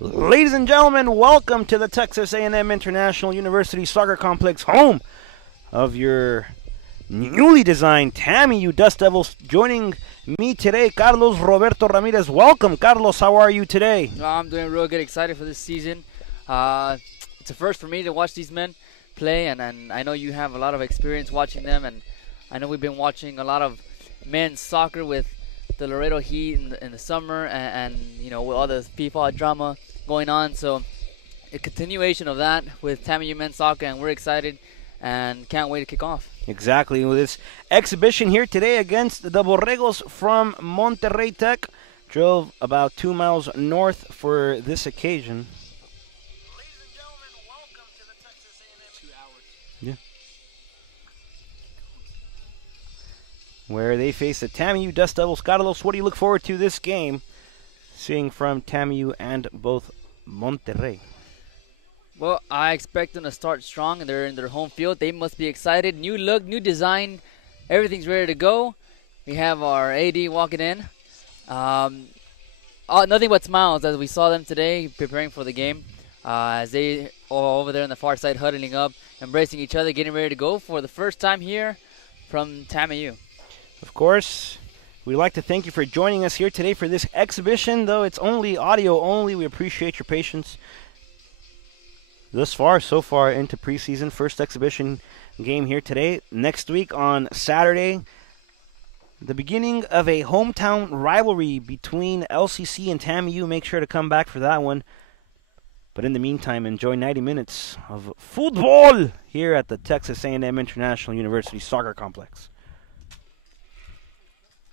Ladies and gentlemen, welcome to the Texas A&M International University Soccer Complex, home of your newly designed TAMIU Dust Devils. Joining me today, Carlos Roberto Ramirez. Welcome, Carlos. How are you today? I'm doing real good. Excited for this season. It's a first for me to watch these men play, and I know you have a lot of experience watching them, and I know we've been watching a lot of men's soccer with the Laredo Heat in the summer, and you know, with all the FIFA drama going on. So a continuation of that with TAMIU men's soccer, and we're excited and can't wait to kick off. Exactly. With this exhibition here today against the Borregos from Monterrey Tech. Drove about 2 miles north for this occasion. Ladies and gentlemen, welcome to the Texas A&M 2 hours. Yeah. Where they face the TAMIU Dust Devils. Carlos, what do you look forward to this game, seeing from TAMIU and both Monterrey? Well, I expect them to start strong, and they're in their home field. They must be excited. New look, new design. Everything's ready to go. We have our AD walking in. Nothing but smiles as we saw them today preparing for the game. As they are over there on the far side huddling up, embracing each other, getting ready to go for the first time here from TAMIU. Of course, we'd like to thank you for joining us here today for this exhibition. Though it's only audio only, we appreciate your patience. So far into preseason, first exhibition game here today. Next week on Saturday, the beginning of a hometown rivalry between LCC and TAMIU. Make sure to come back for that one. But in the meantime, enjoy 90 minutes of football here at the Texas A&M International University Soccer Complex.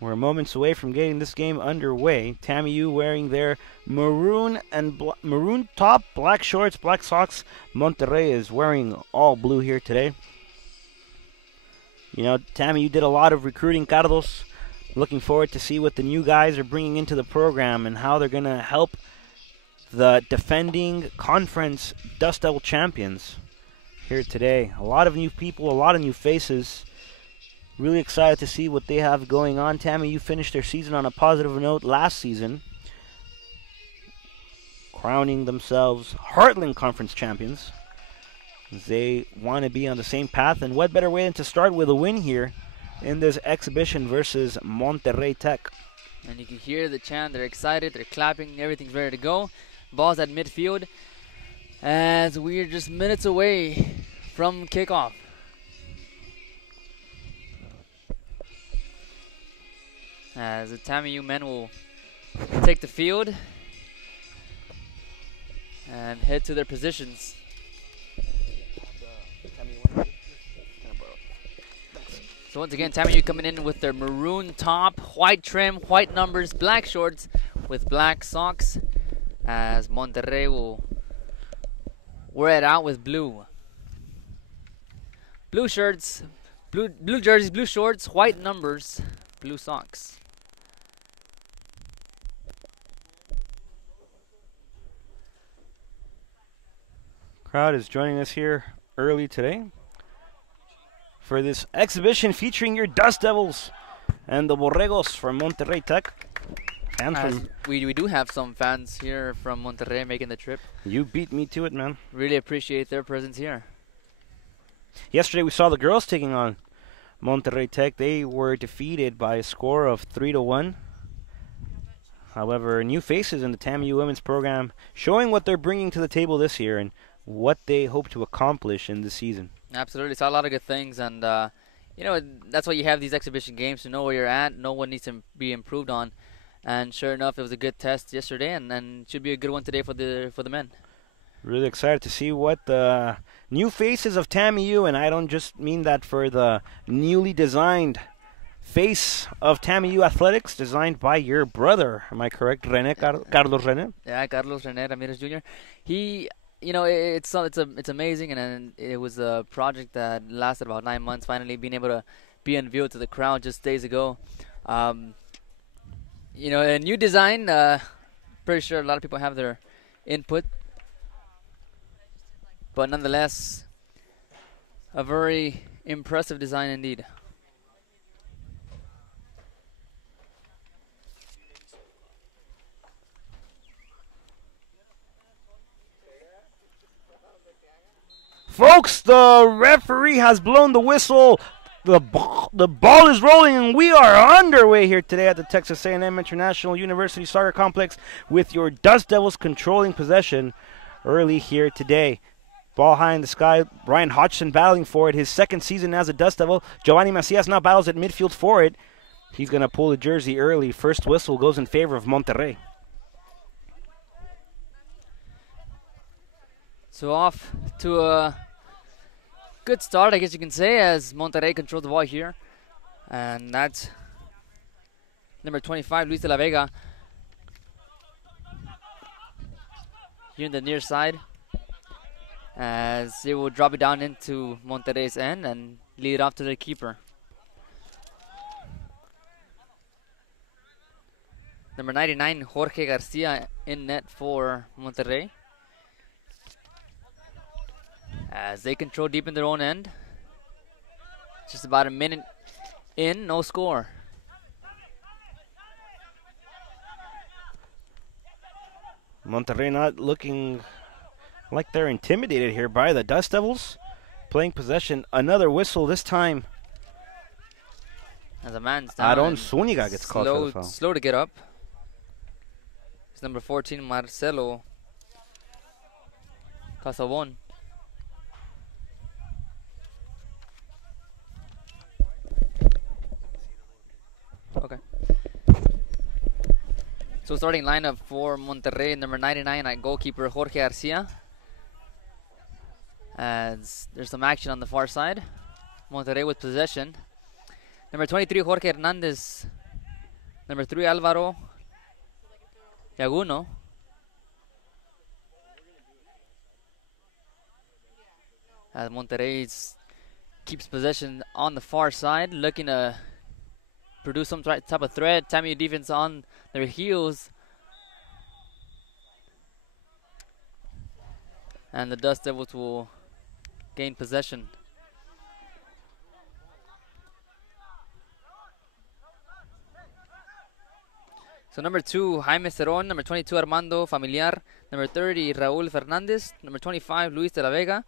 We're moments away from getting this game underway. TAMIU wearing their maroon top, black shorts, black socks. Monterrey is wearing all blue here today. You know, TAMIU did a lot of recruiting, Carlos. Looking forward to see what the new guys are bringing into the program and how they're going to help the defending conference Dust Devil champions here today. A lot of new people, a lot of new faces. Really excited to see what they have going on. TAMIU finished their season on a positive note last season, crowning themselves Heartland Conference champions. They want to be on the same path, and what better way than to start with a win here in this exhibition versus Monterrey Tech. And you can hear the chant. They're excited. They're clapping. Everything's ready to go. Ball's at midfield as we're just minutes away from kickoff. As the TAMIU men will take the field and head to their positions. So once again, TAMIU coming in with their maroon top, white trim, white numbers, black shorts with black socks, as Monterrey will wear it out with blue. Blue shirts, blue jerseys, blue shorts, white numbers, blue socks. Crowd is joining us here early today for this exhibition featuring your Dust Devils and the Borregos from Monterrey Tech. We do have some fans here from Monterrey making the trip. You beat me to it, man. Really appreciate their presence here. Yesterday we saw the girls taking on Monterrey Tech. They were defeated by a score of 3-1. However, new faces in the TAMIU women's program showing what they're bringing to the table this year and what they hope to accomplish in this season. Absolutely. Saw a lot of good things, and you know, that's why you have these exhibition games, to know where you're at, know what needs to be improved on. And sure enough, it was a good test yesterday, and should be a good one today for the men. Really excited to see what the new faces of TAMIU, and I don't just mean that for the newly designed face of TAMIU Athletics, designed by your brother. Am I correct, Carlos Rene? Yeah, Carlos Rene Ramirez Jr. He, you know, it's amazing, and it was a project that lasted about 9 months. Finally, being able to be unveiled to the crowd just days ago. You know, a new design. Pretty sure a lot of people have their input, but nonetheless, a very impressive design indeed. Folks, the referee has blown the whistle. The ball is rolling, and we are underway here today at the Texas A&M International Univeristy Soccer Complex with your Dust Devils controlling possession early here today. Ball high in the sky. Ryan Hodgson battling for it. His second season as a Dust Devil. Giovanni Macias now battles at midfield for it. He's going to pull the jersey early. First whistle goes in favor of Monterrey. So off to a good start, I guess you can say, as Monterrey controls the ball here. And that's number 25, Luis de la Vega, here in the near side, as they will drop it down into Monterrey's end and lead it off to the keeper. Number 99, Jorge Garcia, in net for Monterrey, as they control deep in their own end. Just about a minute in, no score. Monterrey not looking like they're intimidated here by the Dust Devils. Playing possession, another whistle this time. As a man's down. A&M Zuniga gets called for the foul. Slow to get up. It's number 14, Marcelo Casabon. Okay. So starting lineup for Monterrey, number 99 at goalkeeper Jorge Garcia. As there's some action on the far side. Monterrey with possession. Number 23 Jorge Hernandez. Number 3 Alvaro Yaguno. As Monterrey keeps possession on the far side, looking to produce some type of threat. TAMIU defense on their heels. And the Dust Devils will gain possession. So number 2, Jaime Cerón. Number 22, Armando Familiar. Number 30, Raúl Fernández. Number 25, Luis de la Vega.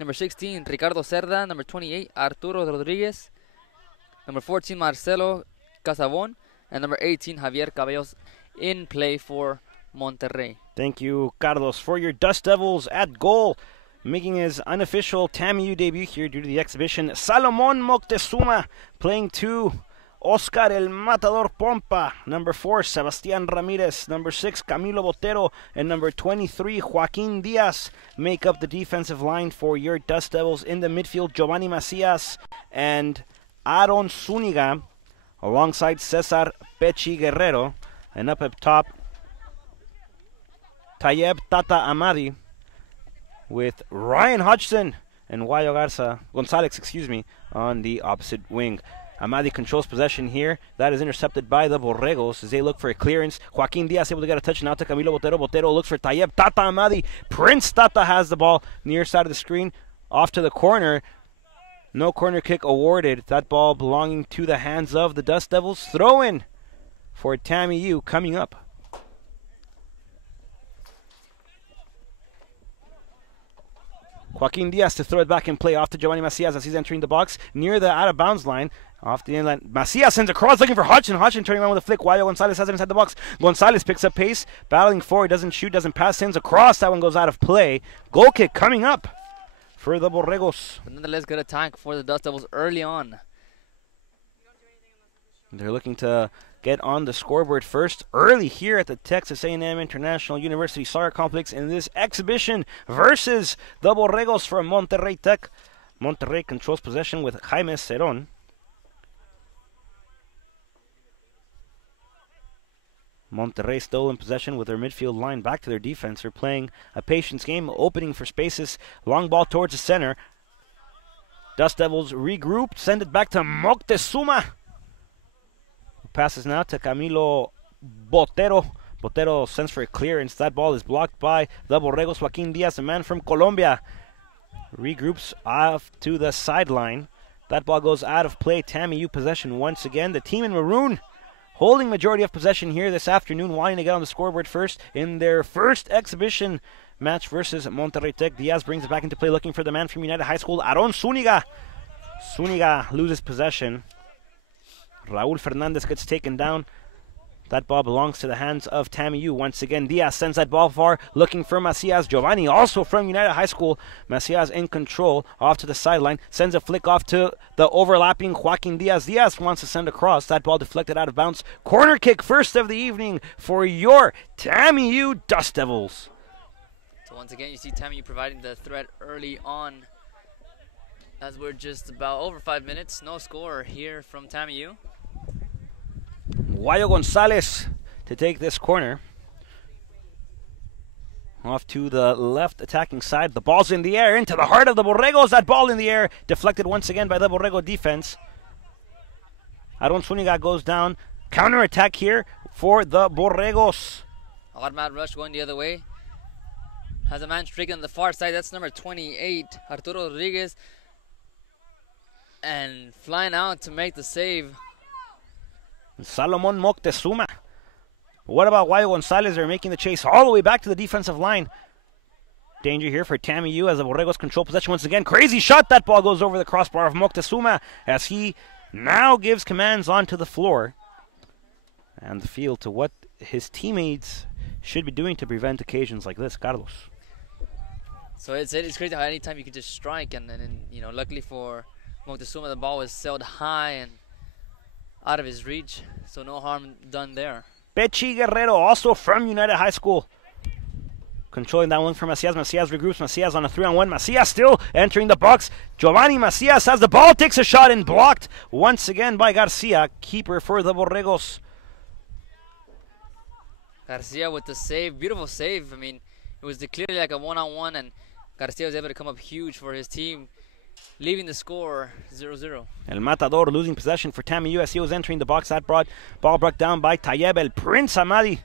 Number 16, Ricardo Cerda. Number 28, Arturo Rodríguez. Number 14, Marcelo Casabon. And number 18, Javier Cabellos, in play for Monterrey. Thank you, Carlos, for your Dust Devils at goal. Making his unofficial TAMIU debut here due to the exhibition, Salomon Moctezuma, playing 2, Oscar El Matador Pompa. Number 4, Sebastián Ramirez. Number 6, Camilo Botero. And number 23, Joaquin Diaz, make up the defensive line for your Dust Devils. In the midfield, Giovanni Macias and A&M Zuniga, alongside Cesar Pechi Guerrero. And up top, Tayeb Tata Amadi, with Ryan Hodgson and Guayo Gonzalez, on the opposite wing. Amadi controls possession here. That is intercepted by the Borregos as they look for a clearance. Joaquin Diaz able to get a touch now to Camilo Botero. Botero looks for Tayeb Tata Amadi. Prince Tata has the ball near side of the screen, off to the corner. No corner kick awarded. That ball belonging to the hands of the Dust Devils. Throw in for TAMIU coming up. Joaquin Diaz to throw it back in play off to Giovanni Macias as he's entering the box near the out-of-bounds line. Off the inline, Macias sends a cross looking for Hodgson. Hodgson turning around with a flick. Guayo Gonzalez has it inside the box. Gonzalez picks up pace, battling forward, doesn't shoot, doesn't pass, sends a cross. That one goes out of play. Goal kick coming up for the Borregos. But nonetheless, good attack for the Dust Devils early on. They're looking to get on the scoreboard first early here at the Texas A&M International Univeristy Soccer Complex in this exhibition versus the Borregos from Monterrey Tech. Monterrey controls possession with Jaime Cerón. Monterrey still in possession with their midfield line back to their defense. They're playing a patience game, opening for spaces. Long ball towards the center. Dust Devils regroup, send it back to Moctezuma. Passes now to Camilo Botero. Botero sends for a clearance. That ball is blocked by the Borregos. Joaquin Diaz, a man from Colombia, regroups off to the sideline. That ball goes out of play. TAMIU possession once again. The team in maroon holding majority of possession here this afternoon, wanting to get on the scoreboard first in their first exhibition match versus Monterrey Tech. Diaz brings it back into play, looking for the man from United High School, Aaron Zuniga. Zuniga loses possession. Raul Fernandez gets taken down. That ball belongs to the hands of TAMIU. Once again, Diaz sends that ball far, looking for Macias. Giovanni, also from United High School. Macias in control, off to the sideline. Sends a flick off to the overlapping Joaquin Diaz. Diaz wants to send across. That ball deflected out of bounds. Corner kick, first of the evening for your TAMIU Dust Devils. So once again, you see TAMIU providing the threat early on. As we're just about over 5 minutes. No score here from TAMIU. Guayo Gonzalez to take this corner. Off to the left attacking side. The ball's in the air into the heart of the Borregos. That ball in the air deflected once again by the Borrego defense. Aaron Zuniga goes down. Counter attack here for the Borregos. Automatic rush going the other way. Has a man streaking on the far side. That's number 28, Arturo Rodriguez. And flying out to make the save. Salomon Moctezuma. What about Guayo Gonzalez? They're making the chase all the way back to the defensive line. Danger here for TAMIU as the Borregos control possession once again. Crazy shot. That ball goes over the crossbar of Moctezuma as he now gives commands onto the floor and the field to what his teammates should be doing to prevent occasions like this. Carlos. So it's crazy how anytime you can just strike, and you know, luckily for Moctezuma, the ball was sailed high and out of his reach, so no harm done there. Pechi Guerrero, also from United High School. Controlling that one for Macias. Macias regroups. Macias on a 3-on-1. Macias still entering the box. Giovanni Macias has the ball, takes a shot and blocked once again by Garcia, keeper for the Borregos. Garcia with the save, beautiful save. I mean, it was clearly like a one-on-one, and Garcia was able to come up huge for his team, leaving the score 0-0. El Matador losing possession for TAMIU as he was entering the box. That ball brought down by Tayeb El Prince Amadi.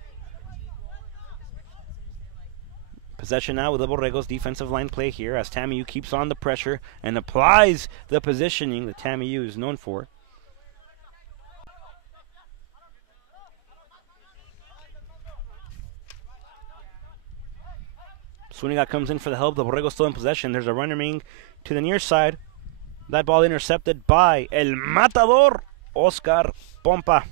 Possession now with the Borregos defensive line play here as TAMIU keeps on the pressure and applies the positioning that TAMIU is known for. Zuniga comes in for the help. The Borregos still in possession. There's a running to the near side. That ball intercepted by El Matador, Oscar Pompa.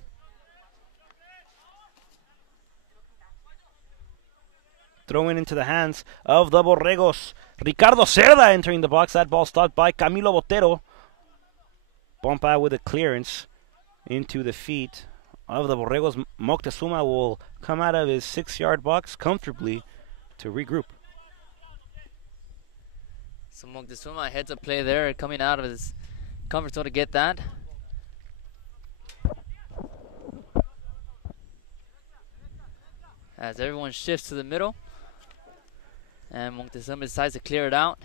Thrown into the hands of the Borregos. Ricardo Cerda entering the box. That ball stopped by Camilo Botero. Pompa with a clearance into the feet of the Borregos. Moctezuma will come out of his 6-yard box comfortably to regroup. So Moctezuma heads up play there, coming out of his comfort zone to get that. As everyone shifts to the middle, and Moctezuma decides to clear it out.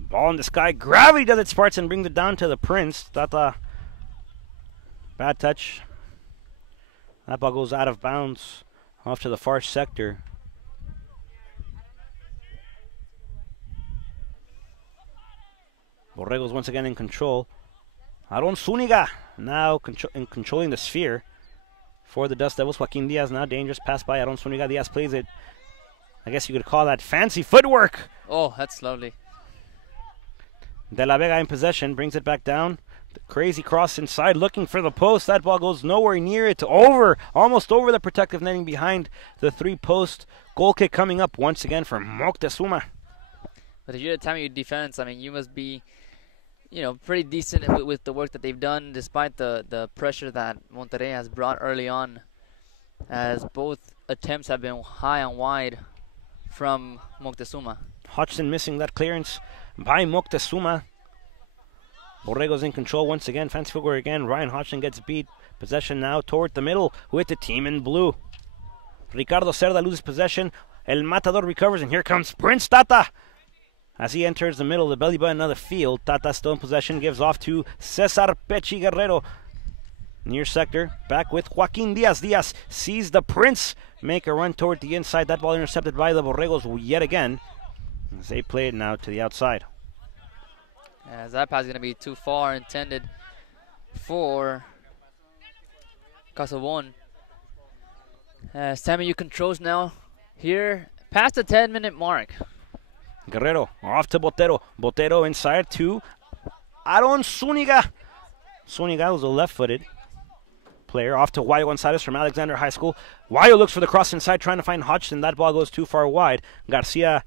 Ball in the sky, gravity does its parts and brings it down to the Prince. Tata, bad touch. That ball goes out of bounds off to the far sector. Borregos once again in control. Aaron Zuniga now controlling the sphere for the Dust Devils. Joaquin Diaz now dangerous pass by Aaron Zuniga. Diaz plays it. I guess you could call that fancy footwork. Oh, that's lovely. De La Vega in possession, brings it back down. The crazy cross inside, looking for the post. That ball goes nowhere near it. Almost over the protective netting behind the 3-post. Goal kick coming up once again for Moctezuma. But if you're the TAMIU defense, I mean, you must be, you know, pretty decent with the work that they've done, despite the pressure that Monterrey has brought early on, as both attempts have been high and wide from Moctezuma. Hodgson missing that clearance by Moctezuma. Borregos in control once again. Fancy footwork again. Ryan Hodgson gets beat. Possession now toward the middle with the team in blue. Ricardo Cerda loses possession. El Matador recovers, and here comes Prince Tata. As he enters the middle of the belly button of the field, Tata still in possession, gives off to Cesar Pechi Guerrero. Near sector, back with Joaquin Diaz. Diaz sees the Prince make a run toward the inside. That ball intercepted by the Borregos yet again, as they play it now to the outside. As that pass is going to be too far, intended for Casabon. As TAMIU controls now here. past the 10-minute mark. Guerrero off to Botero. Botero inside to Aaron Zuniga. Zuniga was a left-footed player. Off to Guayo Gonzalez from Alexander High School. Guayo looks for the cross inside, trying to find Hodgson. That ball goes too far wide. Garcia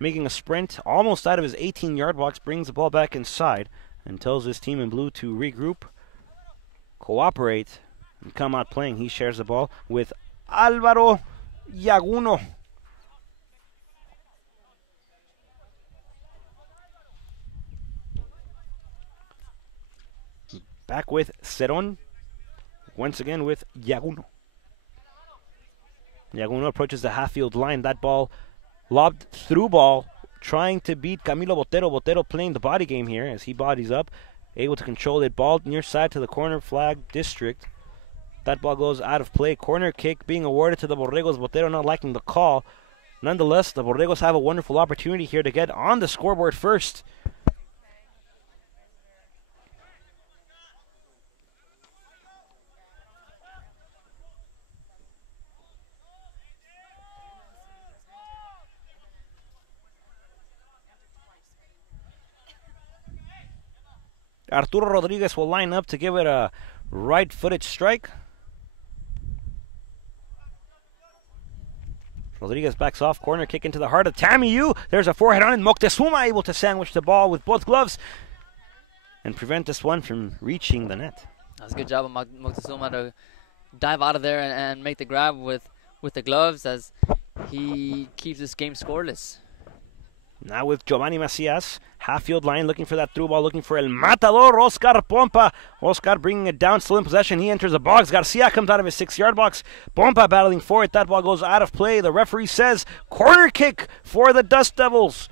making a sprint almost out of his 18-yard box, brings the ball back inside and tells his team in blue to regroup, cooperate, and come out playing. He shares the ball with Alvaro Yaguno. Back with Cerón. Once again with Yaguno. Yaguno approaches the half-field line. That ball lobbed through ball, trying to beat Camilo Botero. Botero playing the body game here as he bodies up, able to control it. Ball near side to the corner flag district. That ball goes out of play. Corner kick being awarded to the Borregos. Botero not liking the call. Nonetheless, the Borregos have a wonderful opportunity here to get on the scoreboard first. Arturo Rodriguez will line up to give it a right-footed strike. Rodriguez backs off. Corner kick into the heart of TAMIU. There's a forehead on it. Moctezuma able to sandwich the ball with both gloves and prevent this one from reaching the net. That's a good job of Moctezuma to dive out of there and make the grab with the gloves as he keeps this game scoreless. Now with Giovanni Macias, half-field line, looking for that through ball, looking for El Matador, Oscar Pompa. Oscar bringing it down, still in possession. He enters the box. Garcia comes out of his 6-yard box. Pompa battling for it. That ball goes out of play. The referee says corner kick for the Dust Devils.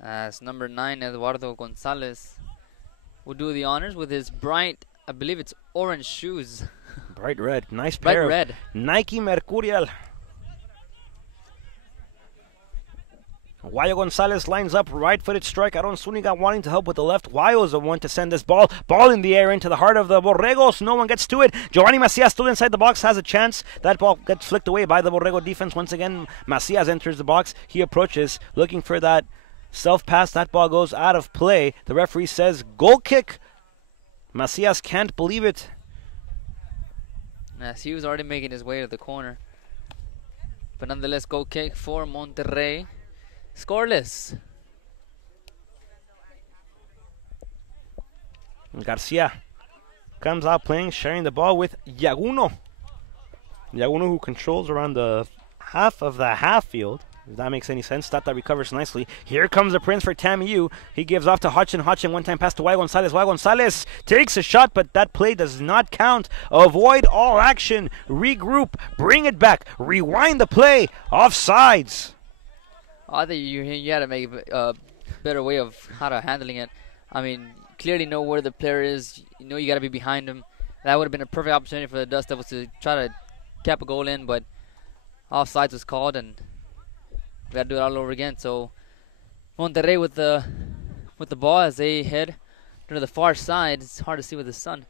As number 9, Eduardo Gonzalez, will do the honors with his bright, I believe it's orange shoes. Bright red. Nice pair of Nike Mercurial. Guayo Gonzalez lines up, right-footed strike. Aaron Zuniga wanting to help with the left. Guayo is the one to send this ball. Ball in the air into the heart of the Borregos. No one gets to it. Giovanni Macias still inside the box, has a chance. That ball gets flicked away by the Borrego defense. Once again, Macias enters the box. He approaches, looking for that self-pass. That ball goes out of play. The referee says goal kick. Macias can't believe it. Yes, he was already making his way to the corner. But nonetheless, goal kick for Monterrey. Scoreless. Garcia comes out playing, sharing the ball with Yaguno. Yaguno, who controls around the half of the half field, if that makes any sense. Tata recovers nicely. Here comes the Prince for TAMIU. He gives off to Hodgson. Hodgson one-time pass to Guayo Gonzalez. Guayo Gonzalez takes a shot, but that play does not count. Avoid all action. Regroup. Bring it back. Rewind the play. Offsides. I think you had to make a better way of how to handling it. I mean, clearly know where the player is. You know you got to be behind him. That would have been a perfect opportunity for the Dust Devils to try to cap a goal in, but offsides was called, and we got to do it all over again. So Monterrey with the ball as they head to the far side. It's hard to see with the sun.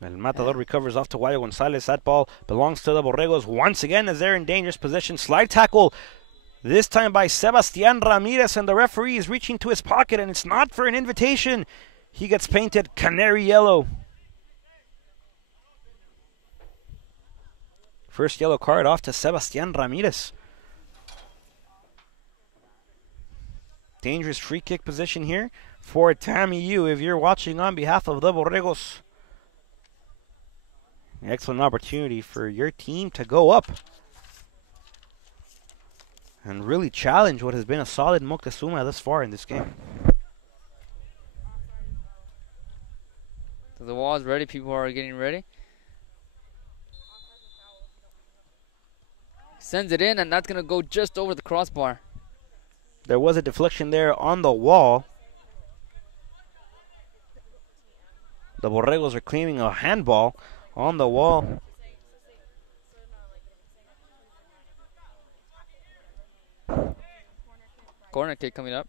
El Matador recovers off to Guayo Gonzalez. That ball belongs to the Borregos once again as they're in dangerous position. Slide tackle. This time by Sebastian Ramirez, and the referee is reaching to his pocket, and it's not for an invitation. He gets painted canary yellow. First yellow card off to Sebastian Ramirez. Dangerous free kick position here for TAMIU if you're watching on behalf of the Borregos. Excellent opportunity for your team to go up and really challenge what has been a solid Moctezuma thus far in this game. So the wall is ready. People are getting ready. Sends it in, and that's going to go just over the crossbar. There was a deflection there on the wall. The Borregos are claiming a handball on the wall. Corner kick coming up.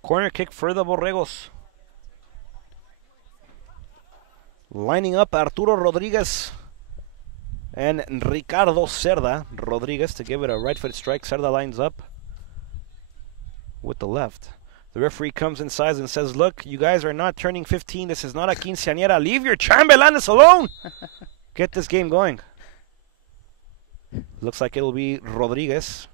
Corner kick for the Borregos. Lining up Arturo Rodriguez. And Ricardo Cerda Rodriguez to give it a right foot strike. Cerda lines up with the left. The referee comes inside and says, look, you guys are not turning 15. This is not a quinceañera. Leave your chambelanes alone. Get this game going. Looks like it'll be Rodriguez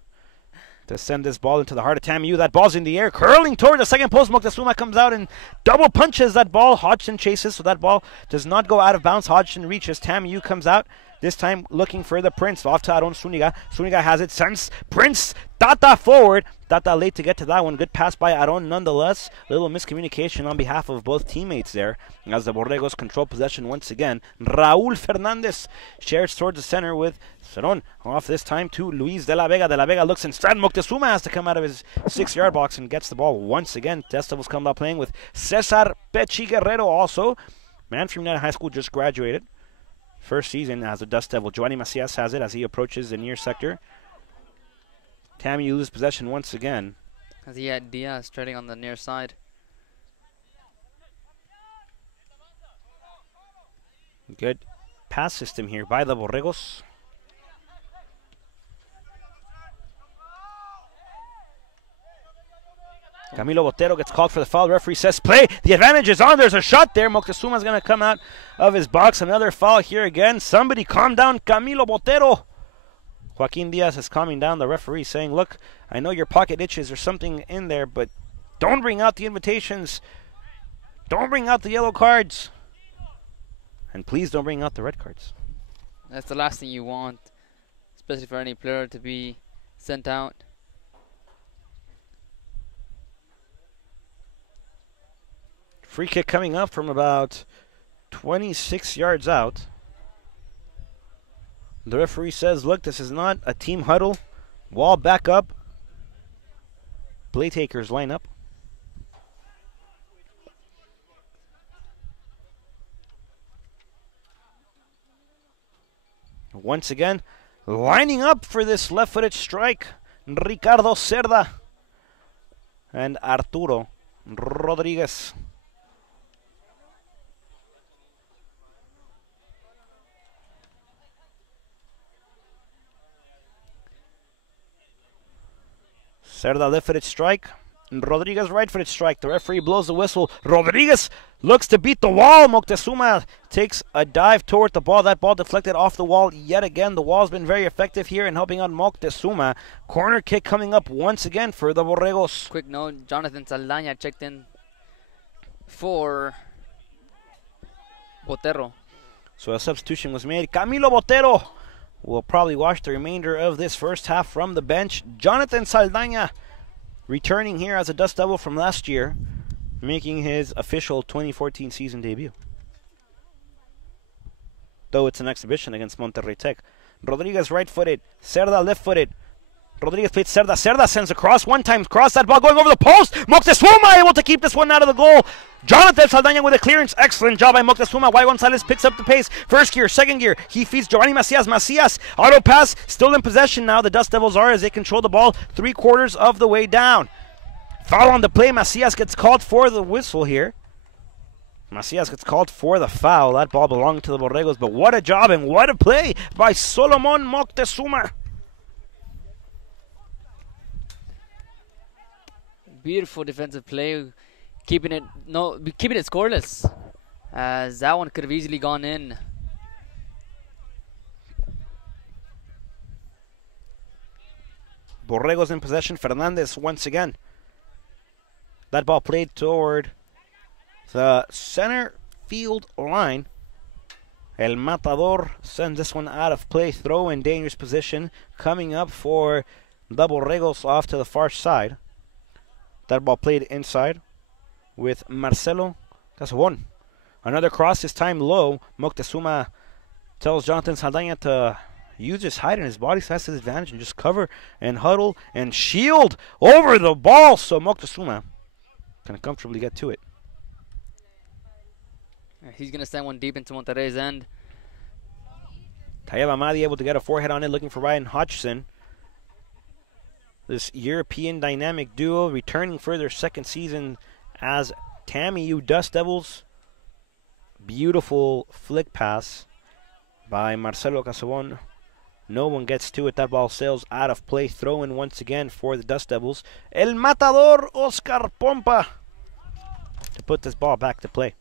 to send this ball into the heart of TAMIU. That ball's in the air, curling toward the second post. Moctezuma comes out and double punches that ball. Hodgson chases, so that ball does not go out of bounds. Hodgson reaches. TAMIU comes out, this time looking for the Prince. Off to Aaron Zuniga. Zuniga has it, sends Prince. Tata forward. Tata late to get to that one. Good pass by Aaron nonetheless. Little miscommunication on behalf of both teammates there as the Borregos control possession once again. Raúl Fernandez shares towards the center with Cerón. Off this time to Luis de la Vega. De la Vega looks instead. Moctezuma has to come out of his 6-yard box and gets the ball once again. Dust Devils come out playing with Cesar Pechi Guerrero also. Man from United High School, just graduated. First season as a Dust Devil. Giovanni Macias has it as he approaches the near sector. TAMIU loses possession once again. As he had Diaz trading on the near side. Good pass system here by the Borregos. Camilo Botero gets called for the foul. Referee says play. The advantage is on. There's a shot there. Moctezuma's going to come out of his box. Another foul here again. Somebody calm down Camilo Botero. Joaquin Diaz is calming down the referee, saying, look, I know your pocket itches. There's something in there, but don't bring out the invitations. Don't bring out the yellow cards. And please don't bring out the red cards. That's the last thing you want, especially for any player to be sent out. Free kick coming up from about 26 yards out. The referee says, look, this is not a team huddle. Wall back up. Play takers line up. Once again, lining up for this left-footed strike. Ricardo Cerda and Arturo Rodriguez. Cerda left-footed strike. Rodriguez right-footed strike. The referee blows the whistle. Rodriguez looks to beat the wall. Moctezuma takes a dive toward the ball. That ball deflected off the wall yet again. The wall's been very effective here in helping out Moctezuma. Corner kick coming up once again for the Borregos. Quick note, Jonathan Saldaña checked in for Botero. So a substitution was made. Camilo Botero will probably watch the remainder of this first half from the bench. Jonathan Saldaña returning here as a Dust Devil from last year, making his official 2014 season debut. Though it's an exhibition against Monterrey Tech. Rodriguez right-footed, Cerda left-footed. Rodriguez plays Cerda. Cerda sends a cross, one-time cross, that ball going over the post. Moctezuma able to keep this one out of the goal. Jonathan Saldaña with a clearance. Excellent job by Moctezuma. Y. Gonzalez picks up the pace. First gear, second gear. He feeds Giovanni Macias. Macias, auto pass, still in possession now. The Dust Devils are as they control the ball 3/4 of the way down. Foul on the play. Macias gets called for the whistle here. Macias gets called for the foul. That ball belonged to the Borregos, but what a job and what a play by Solomon Moctezuma. Beautiful defensive play, keeping it scoreless, as that one could have easily gone in. Borregos in possession. Fernandez once again. That ball played toward the center field line. El Matador sends this one out of play. Throw in dangerous position. Coming up for the Borregos off to the far side. That ball played inside with Marcelo Casabon. Another cross, this time low. Moctezuma tells Jonathan Saldaña to use his height and his body size to his advantage and just cover and huddle and shield over the ball. So Moctezuma can comfortably get to it. He's going to send one deep into Monterrey's end. Tayeb Amadi able to get a forehead on it, looking for Ryan Hodgson. This European dynamic duo returning for their second season as TAMIU Dust Devils. Beautiful flick pass by Marcelo Casabon. No one gets to it. That ball sails out of play. Throw in once again for the Dust Devils. El Matador Oscar Pompa to put this ball back to play.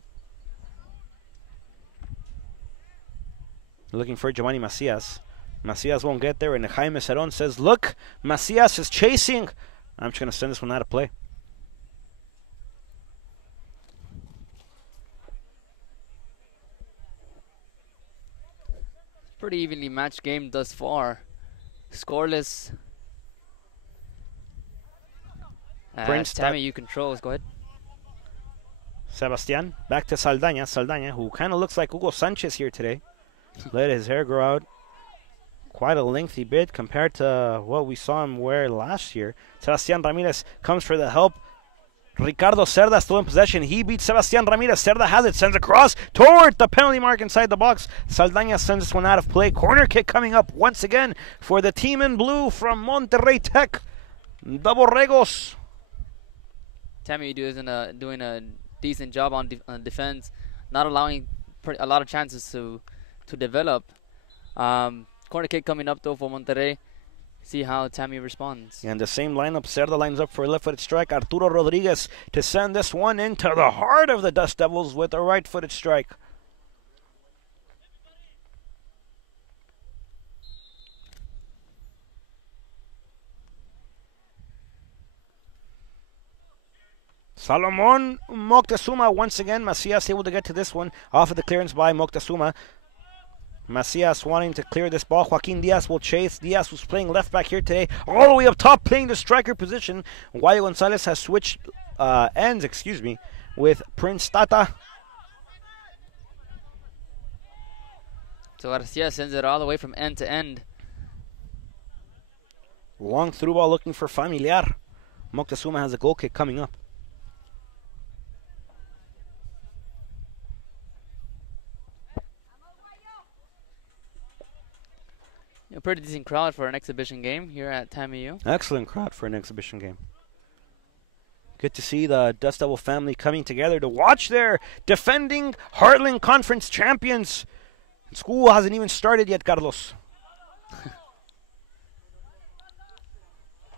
Looking for Giovanni Macias. Macias won't get there, and Jaime Cerón says, look, Macias is chasing. I'm just going to send this one out of play. Pretty evenly matched game thus far. Scoreless. TAMIU controls. Go ahead. Sebastian back to Saldaña. Saldaña, who kind of looks like Hugo Sanchez here today. Let his hair grow out quite a lengthy bit compared to what we saw him wear last year. Sebastian Ramirez comes for the help. Ricardo Cerda still in possession. He beats Sebastian Ramirez. Cerda has it, sends across toward the penalty mark inside the box. Saldaña sends this one out of play. Corner kick coming up once again for the team in blue from Monterrey Tech. The Borregos. TAMIU doing a decent job on defense, not allowing a lot of chances to develop. Corner kick coming up though for Monterrey. See how TAMIU responds. And the same lineup, Cerda lines up for a left-footed strike. Arturo Rodriguez to send this one into the heart of the Dust Devils with a right-footed strike. Salomon Moctezuma once again. Macias able to get to this one off of the clearance by Moctezuma. Macias wanting to clear this ball. Joaquin Diaz will chase. Diaz was playing left back here today, all the way up top, playing the striker position. Guayo Gonzalez has switched ends, with Prince Tata. So Garcia sends it all the way from end to end. Long through ball looking for Familiar. Moctezuma has a goal kick coming up. A pretty decent crowd for an exhibition game here at TAMIU. Excellent crowd for an exhibition game. Good to see the Dust Devil family coming together to watch their defending Heartland Conference champions. School hasn't even started yet, Carlos.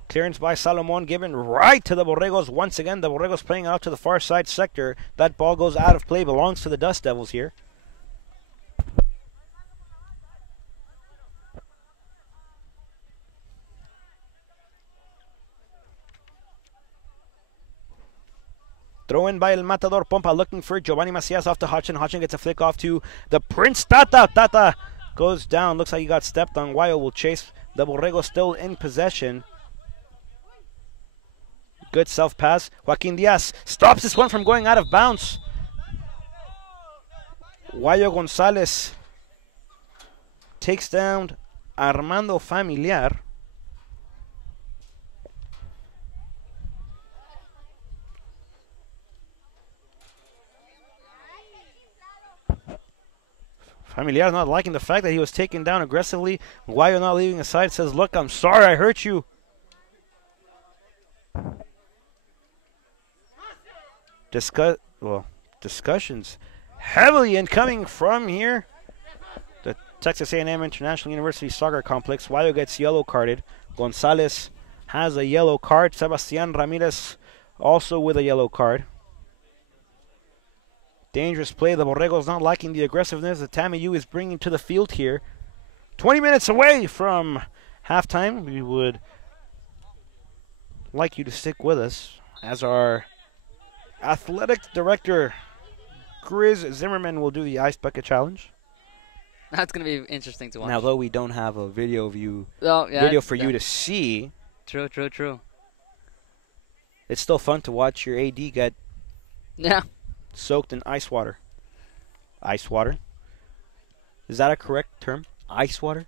Clearance by Salomon given right to the Borregos once again. The Borregos playing out to the far side sector. That ball goes out of play, belongs to the Dust Devils here. Throw in by El Matador Pompa, looking for Giovanni Macias off to Hodgson. Hodgson gets a flick off to the Prince Tata. Tata goes down. Looks like he got stepped on. Guayo will chase. The Borrego still in possession. Good self pass. Joaquin Diaz stops this one from going out of bounds. Guayo Gonzalez takes down Armando Familiar. Familiar not liking the fact that he was taken down aggressively. Guayo not leaving aside, says, look, I'm sorry I hurt you. Discussions heavily incoming from here. The Texas A&M International Univeristy Soccer Complex. Guayo gets yellow carded. Gonzalez has a yellow card. Sebastian Ramirez also with a yellow card. Dangerous play. The Borregos not liking the aggressiveness that TAMIU is bringing to the field here. 20 minutes away from halftime. We would like you to stick with us as our athletic director, Grizz Zimmerman, will do the Ice Bucket Challenge. That's going to be interesting to watch. Now, though we don't have a video you to see. True. It's still fun to watch your AD get soaked in ice water. Ice water? Is that a correct term? Ice water?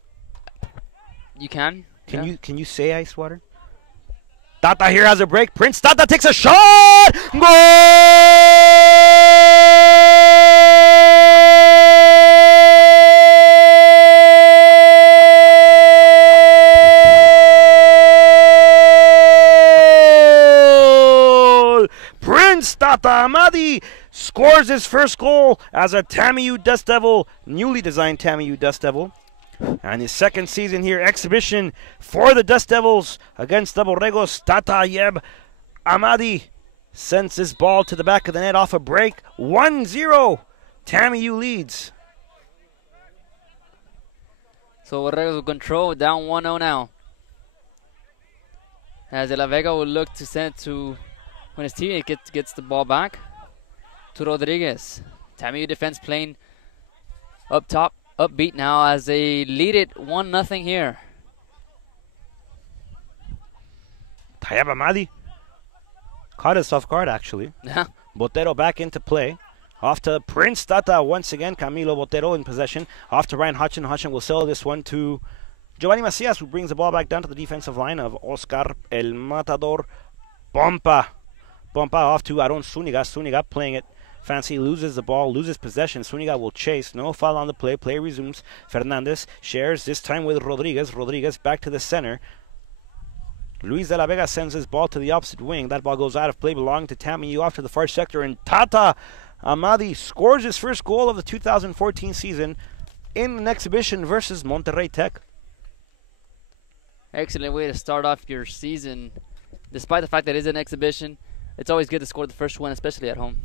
You can. Can you say ice water? Tata here has a break. Prince Tata takes a shot! Goal! Prince Tata Amadi scores his first goal as a TAMIU Dust Devil, newly designed TAMIU Dust Devil. And his second season here, exhibition for the Dust Devils against the Borregos. Tatayeb Amadi sends this ball to the back of the net off a break. 1-0, TAMIU leads. So Borregos will control, down 1-0 now. As De La Vega will look to send it to when his teammate gets the ball back to Rodriguez. TAMIU defense playing up top, upbeat now as they lead it 1-0 here. Tayeb Amadi caught his off guard actually. Botero back into play. Off to Prince Tata once again. Camilo Botero in possession. Off to Ryan Hutchin. Hutchin will sell this one to Giovanni Macias, who brings the ball back down to the defensive line of Oscar El Matador Pompa. Pompa off to Aaron Zuniga. Zuniga playing it fancy, loses the ball, loses possession. Zuniga will chase. No foul on the play. Play resumes. Fernandez shares this time with Rodriguez. Rodriguez back to the center. Luis De La Vega sends his ball to the opposite wing. That ball goes out of play, belonging to TAMIU off to the far sector. And Tata Amadi scores his first goal of the 2014 season in an exhibition versus Monterrey Tech. Excellent way to start off your season. Despite the fact that it is an exhibition, it's always good to score the first one, especially at home.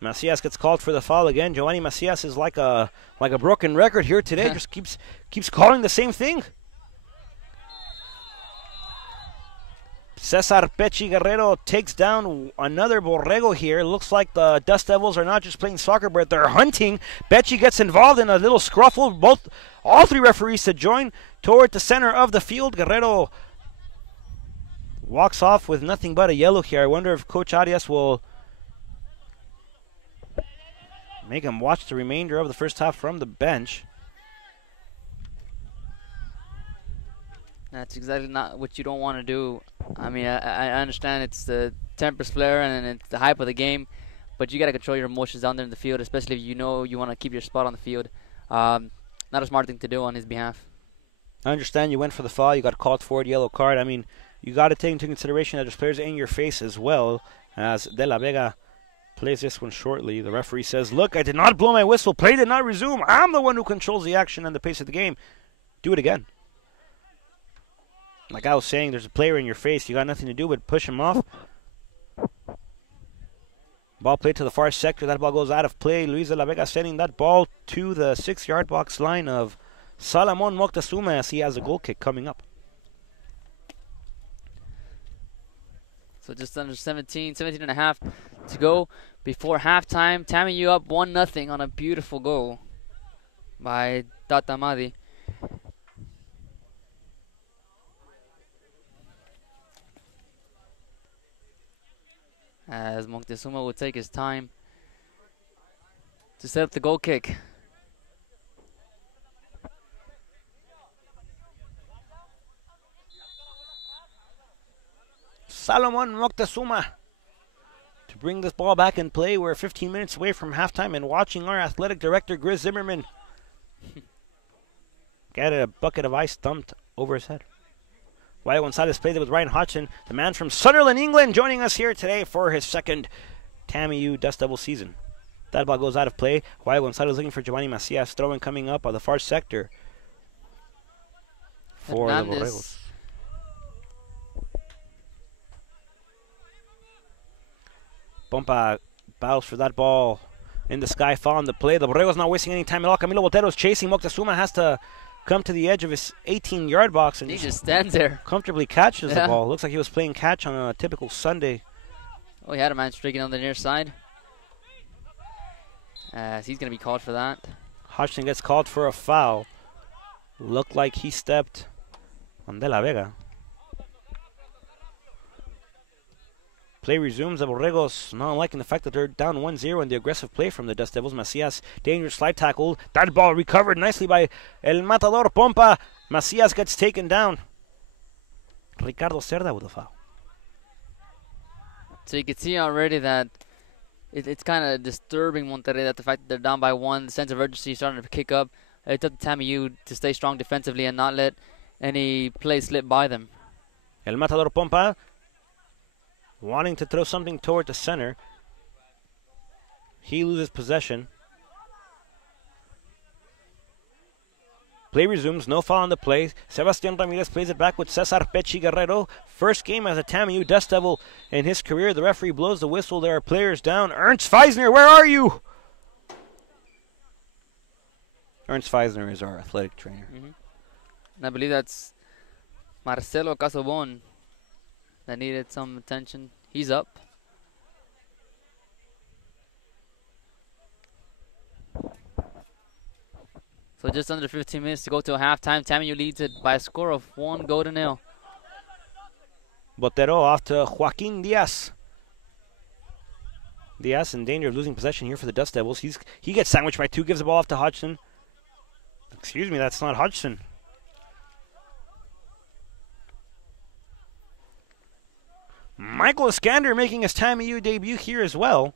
Macias gets called for the foul again. Giovanni Macias is like a broken record here today. Just keeps calling the same thing. Cesar Pechi Guerrero takes down another Borrego here. Looks like the Dust Devils are not just playing soccer, but they're hunting. Pechi gets involved in a little scruffle. All three referees to join toward the center of the field. Guerrero walks off with nothing but a yellow here. I wonder if Coach Arias will make him watch the remainder of the first half from the bench. That's exactly not what you don't want to do. I mean, I understand it's the tempers flare and it's the hype of the game, but you got to control your emotions down there in the field, especially if you know you want to keep your spot on the field. Not a smart thing to do on his behalf. I understand you went for the foul. You got called for it, yellow card. I mean, you got to take into consideration that there's players in your face as well, as De La Vega plays this one shortly. The referee says, look, I did not blow my whistle. Play did not resume. I'm the one who controls the action and the pace of the game. Do it again. Like I was saying, there's a player in your face. You got nothing to do but push him off. Ball played to the far sector. That ball goes out of play. Luis De La Vega sending that ball to the 6-yard box line of Salamon Moctezuma as he has a goal kick coming up. So just under 17 and a half to go before halftime. TAMIU up 1-0 on a beautiful goal by Tata Amadi. As Moctezuma will take his time to set up the goal kick. Salomon Moctezuma to bring this ball back in play. We're 15 minutes away from halftime and watching our athletic director, Grizz Zimmerman, get a bucket of ice dumped over his head. Wyatt Gonzalez played it with Ryan Hodgson, the man from Sunderland, England, joining us here today for his second TAMIU Dust Devil season. That ball goes out of play. Wyatt Gonzalez looking for Giovanni Macias, throwing coming up on the far sector for the Borregos. Pompa battles for that ball in the sky, found the play. The Borregos not wasting any time at all. Camilo Botero is chasing. Moctezuma has to come to the edge of his 18-yard box and he just stands there. Comfortably catches the ball. Looks like he was playing catch on a typical Sunday. Oh, he had a man streaking on the near side. He's going to be called for that. Hodgson gets called for a foul. Looked like he stepped on De La Vega. Play resumes. The Borregos not liking the fact that they're down 1-0 in the aggressive play from the Dust Devils. Macias, dangerous slide tackle. That ball recovered nicely by El Matador Pompa. Macias gets taken down. Ricardo Cerda with a foul. So you can see already that it's kind of disturbing Monterrey, that the fact that they're down by one, the sense of urgency starting to kick up. It's up to TAMIU to stay strong defensively and not let any play slip by them. El Matador Pompa wanting to throw something toward the center. He loses possession. Play resumes, no foul on the play. Sebastian Ramirez plays it back with Cesar Pechi Guerrero. First game as a TAMIU Dust Devil in his career. The referee blows the whistle. There are players down. Ernst Feisner, where are you? Ernst Feisner is our athletic trainer. And I believe that's Marcelo Casobon that needed some attention. He's up. So just under 15 minutes to go to a halftime. TAMIU leads it by a score of 1-0. Botero off to Joaquin Diaz. Diaz in danger of losing possession here for the Dust Devils. He gets sandwiched by two, gives the ball off to Hodgson. Excuse me, that's not Hodgson. Michael Iskander making his TAMIU debut here as well.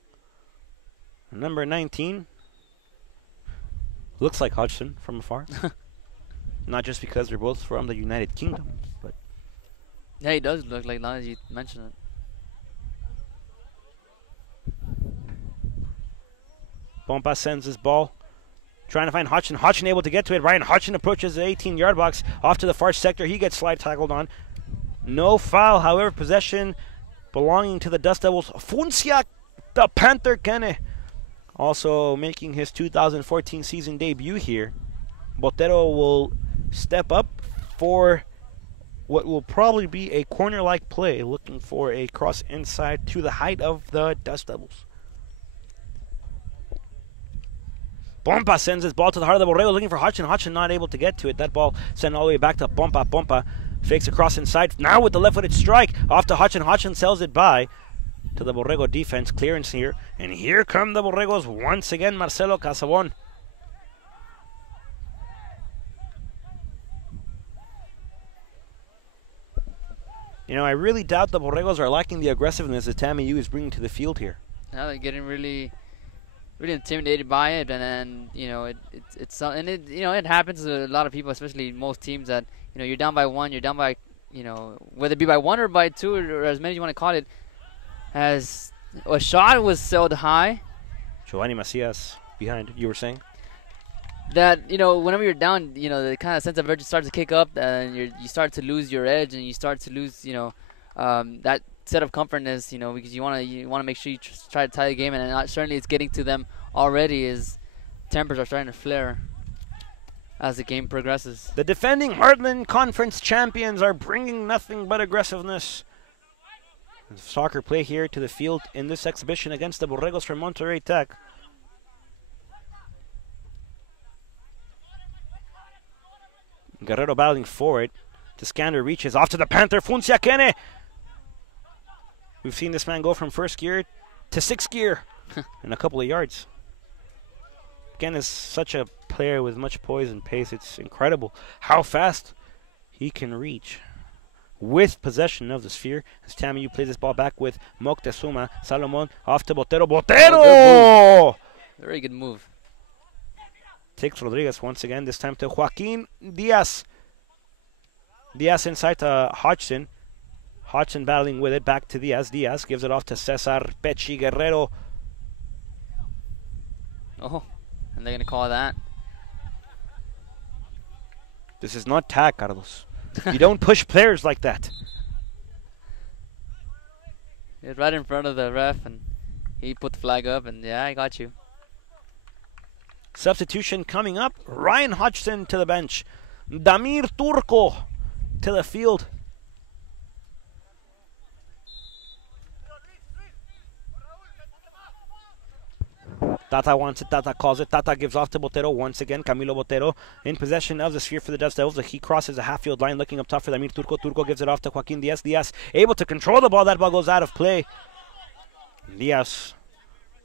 Number 19. Looks like Hodgson from afar. Not just because they're both from the United Kingdom, but yeah, he does look like, now that you mention it. Pompa sends his ball. Trying to find Hodgson. Hodgson able to get to it. Ryan Hodgson approaches the 18-yard box. Off to the far sector. He gets slide tackled on. No foul, however, possession belonging to the Dust Devils. Funcia, the Panther Kene, also making his 2014 season debut here. Botero will step up for what will probably be a corner-like play, looking for a cross inside to the height of the Dust Devils. Pompa sends his ball to the heart of the Borrego, looking for Hodgson. Hodgson not able to get to it. That ball sent all the way back to Pompa. Pompa fakes across inside. Now with the left-footed strike. Off to Hodgson. Hodgson sells it by to the Borrego defense. Clearance here. And here come the Borregos once again. Marcelo Casabon. You know, I really doubt the Borregos are lacking the aggressiveness that TAMIU is bringing to the field here. Now they're getting really intimidated by it, and then it happens to a lot of people, especially most teams, that you're down by one, you're down by whether it be by one or by two or as many as you want to call it. As a shot was sailed high. Giovanni Macias behind. You were saying that whenever you're down, the kind of sense of urgency starts to kick up, and you start to lose your edge, and you start to lose that set of comfortness, because you want to make sure you try to tie the game, and certainly it's getting to them already as tempers are starting to flare as the game progresses. The defending Heartland Conference champions are bringing nothing but aggressiveness. Soccer play here to the field in this exhibition against the Borregos from Monterrey Tech. Guerrero battling forward. Iskander reaches off to the Panther. Funcia Kene. We've seen this man go from first gear to sixth gear in a couple of yards. Ken is such a player with much poise and pace. It's incredible how fast he can reach with possession of the sphere. As TAMIU plays this ball back with Moctezuma. Salomon off to Botero. Botero! Very good move. Takes Rodriguez once again, this time to Joaquin Diaz. Diaz inside to Hodgson. Hodgson battling with it, back to Diaz. Diaz gives it off to Cesar Pechi Guerrero. Oh, and they're going to call that. This is not tag, Carlos. You don't push players like that. It's right in front of the ref, and he put the flag up, and yeah, I got you. Substitution coming up. Ryan Hodgson to the bench. Damir Turco to the field. Tata wants it, Tata calls it, Tata gives off to Botero once again. Camilo Botero in possession of the sphere for the Dust Devils. He crosses the half-field line, looking up top for Damir Turco. Turco gives it off to Joaquin Diaz. Diaz able to control the ball. That ball goes out of play. Diaz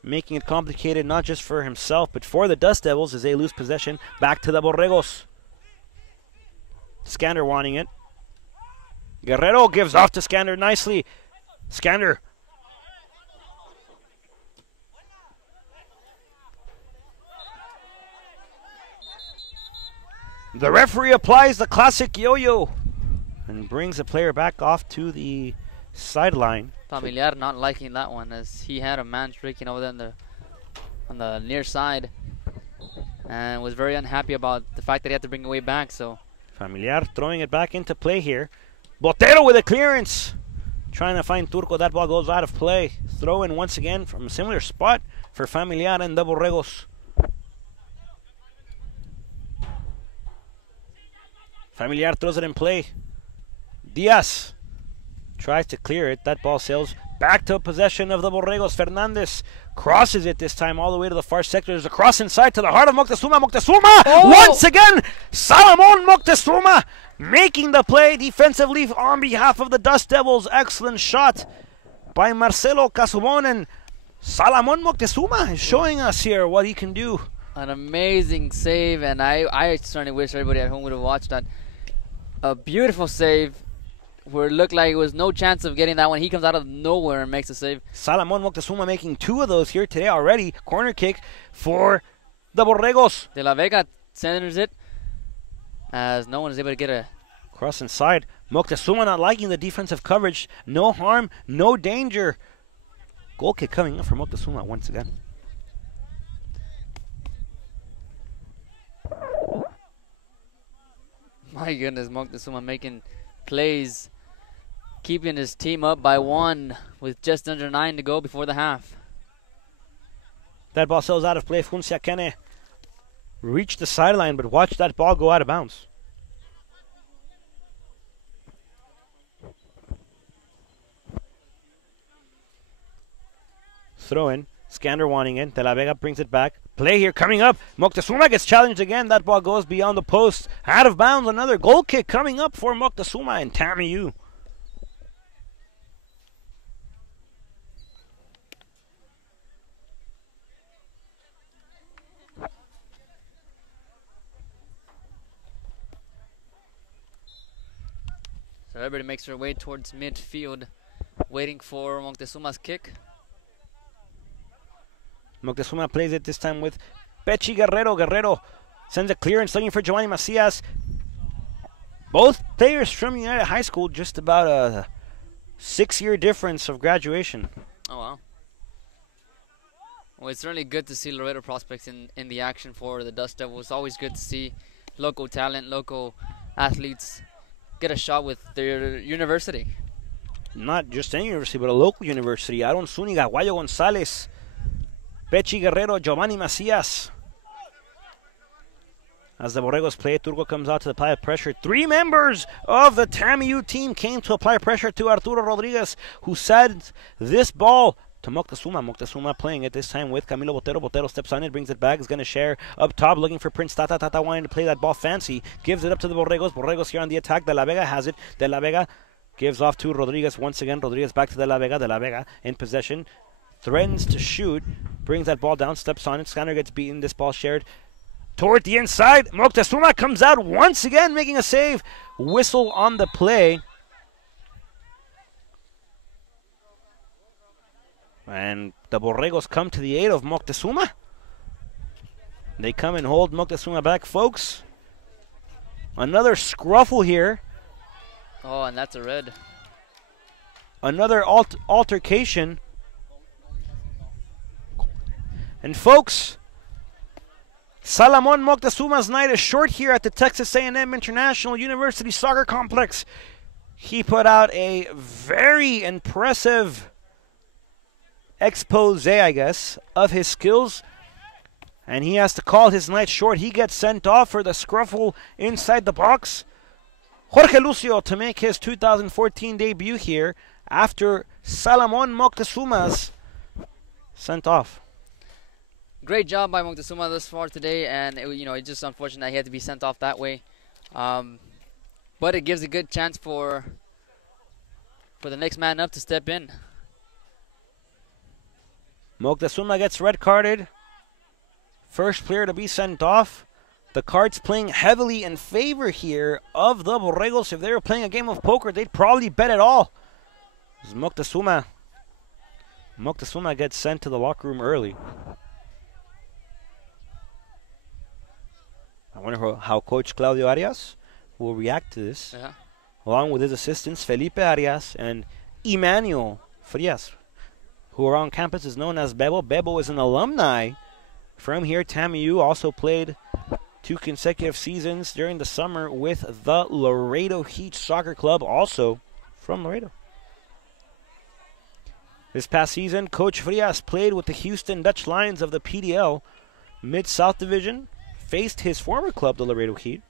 making it complicated not just for himself, but for the Dust Devils as they lose possession. Back to the Borregos. Iskander wanting it. Guerrero gives off to Iskander nicely. Iskander. The referee applies the classic yo-yo and brings the player back off to the sideline. Familiar not liking that one, as he had a man streaking over there on the near side, and was very unhappy about the fact that he had to bring it way back. So Familiar throwing it back into play here. Botero with a clearance. Trying to find Turco. That ball goes out of play. Throw in once again from a similar spot for Familiar and the Borregos. Familiar throws it in play. Diaz tries to clear it. That ball sails back to possession of the Borregos. Fernandez crosses it this time all the way to the far sector. There's a cross inside to the heart of Moctezuma. Moctezuma once again. Salomon Moctezuma making the play defensively on behalf of the Dust Devils. Excellent shot by Marcelo Casumon, and Salomon Moctezuma is showing us here what he can do. An amazing save, and I certainly wish everybody at home would have watched that. A beautiful save where it looked like it was no chance of getting that one. He comes out of nowhere and makes a save. Salomon Moctezuma making 2 of those here today already. Corner kick for the Borregos. De La Vega centers it as no one is able to get a cross inside. Moctezuma not liking the defensive coverage. No harm, no danger. Goal kick coming up for Moctezuma once again. My goodness, Moctezuma making plays, keeping his team up by 1 with just under 9 to go before the half. That ball sails out of play. Funcia Kene reached the sideline, but watch that ball go out of bounds. Throw in. Scander wanting it. De La Vega brings it back. Play here coming up. Moctezuma gets challenged again. That ball goes beyond the post. Out of bounds. Another goal kick coming up for Moctezuma and TAMIU. So everybody makes their way towards midfield, waiting for Moctezuma's kick. Moctezuma plays it this time with Pechi Guerrero. Guerrero sends a clearance looking for Giovanni Macias. Both players from United High School, just about a 6-year difference of graduation. Oh, wow. Well, it's certainly good to see Laredo prospects in the action for the Dust Devils. It's always good to see local talent, local athletes get a shot with their university. Not just any university, but a local university. Aaron Zuniga, Guayo Gonzalez, Pechi Guerrero, Giovanni Macias. As the Borregos play, Turco comes out to apply pressure. 3 members of the TAMIU team came to apply pressure to Arturo Rodriguez, who sent this ball to Moctezuma. Moctezuma playing it this time with Camilo Botero. Botero steps on it, brings it back. Is going to share up top, looking for Prince Tata. Tata wanting to play that ball fancy. Gives it up to the Borregos. Borregos here on the attack. De La Vega has it. De La Vega gives off to Rodriguez once again. Rodriguez back to De La Vega. De La Vega in possession. Threatens to shoot. Brings that ball down, steps on it. Scanner gets beaten. This ball shared toward the inside. Moctezuma comes out once again, making a save. Whistle on the play. And the Borregos come to the aid of Moctezuma. They come and hold Moctezuma back, folks. Another scruffle here. Oh, and that's a red. Another altercation. And folks, Salomon Moctezuma's night is short here at the Texas A&M International Univeristy Soccer Complex. He put out a very impressive expose, I guess, of his skills, and he has to call his night short. He gets sent off for the scruffle inside the box. Jorge Lucio to make his 2014 debut here after Salomon Moctezuma's sent off. Great job by Moctezuma thus far today, and it's just unfortunate that he had to be sent off that way. But it gives a good chance for the next man up to step in. Moctezuma gets red carded. First player to be sent off. The cards playing heavily in favor here of the Borregos. If they were playing a game of poker, they'd probably bet it all. Moctezuma gets sent to the locker room early. I wonder how Coach Claudio Arias will react to this. Yeah. Along with his assistants, Felipe Arias and Emmanuel Frias, who around campus is known as Bebo. Bebo is an alumni from here. TAMIU also played 2 consecutive seasons during the summer with the Laredo Heat Soccer Club, also from Laredo. This past season, Coach Frias played with the Houston Dutch Lions of the PDL Mid-South Division, faced his former club, the Laredo Heat.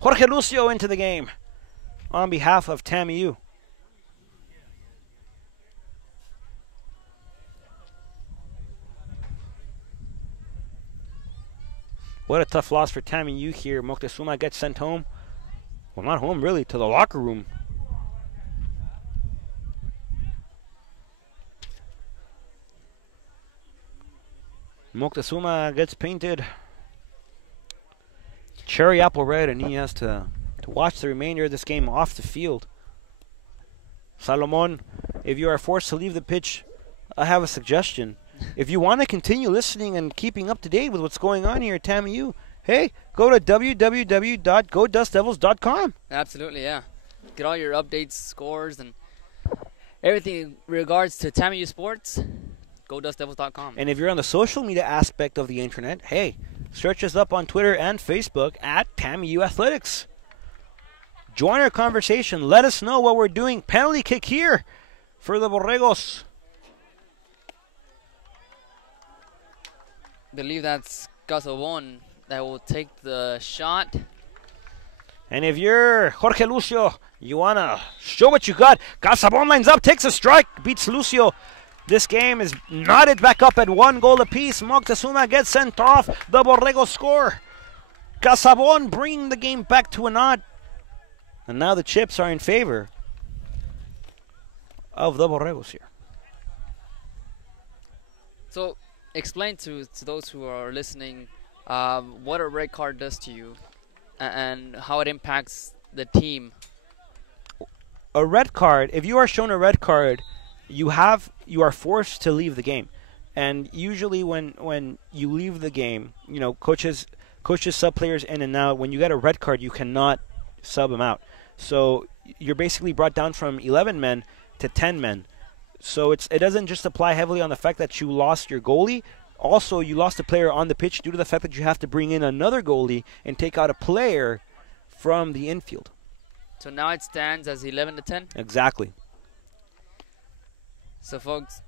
Jorge Lucio into the game on behalf of TAMIU. What a tough loss for TAMIU here. Moctezuma gets sent home. Well, not home, really, to the locker room. Moctezuma gets painted cherry apple red, and he has to watch the remainder of this game off the field. Salomon, if you are forced to leave the pitch, I have a suggestion. If you want to continue listening and keeping up to date with what's going on here at TAMIU, hey, go to www.godustdevils.com. Absolutely, yeah. Get all your updates, scores, and everything in regards to TAMIU sports. GoDustDevils.com. And if you're on the social media aspect of the internet, hey, search us up on Twitter and Facebook at TAMIU Athletics. Join our conversation. Let us know what we're doing. Penalty kick here for the Borregos. I believe that's Casobon that will take the shot. And if you're Jorge Lucio, you want to show what you got. Casabon lines up, takes a strike, beats Lucio. This game is knotted back up at 1 goal apiece. Moctezuma gets sent off. The Borregos score. Casabon bringing the game back to a knot. And now the chips are in favor of the Borregos here. So, explain to those who are listening what a red card does to you and how it impacts the team. A red card, if you are shown a red card, you are forced to leave the game. And usually when you leave the game, you know, coaches sub players in and out. When you get a red card, you cannot sub them out. So you're basically brought down from 11 men to 10 men. So it doesn't just apply heavily on the fact that you lost your goalie. Also, you lost a player on the pitch due to the fact that you have to bring in another goalie and take out a player from the infield. So now it stands as 11 to 10? Exactly. So, folks,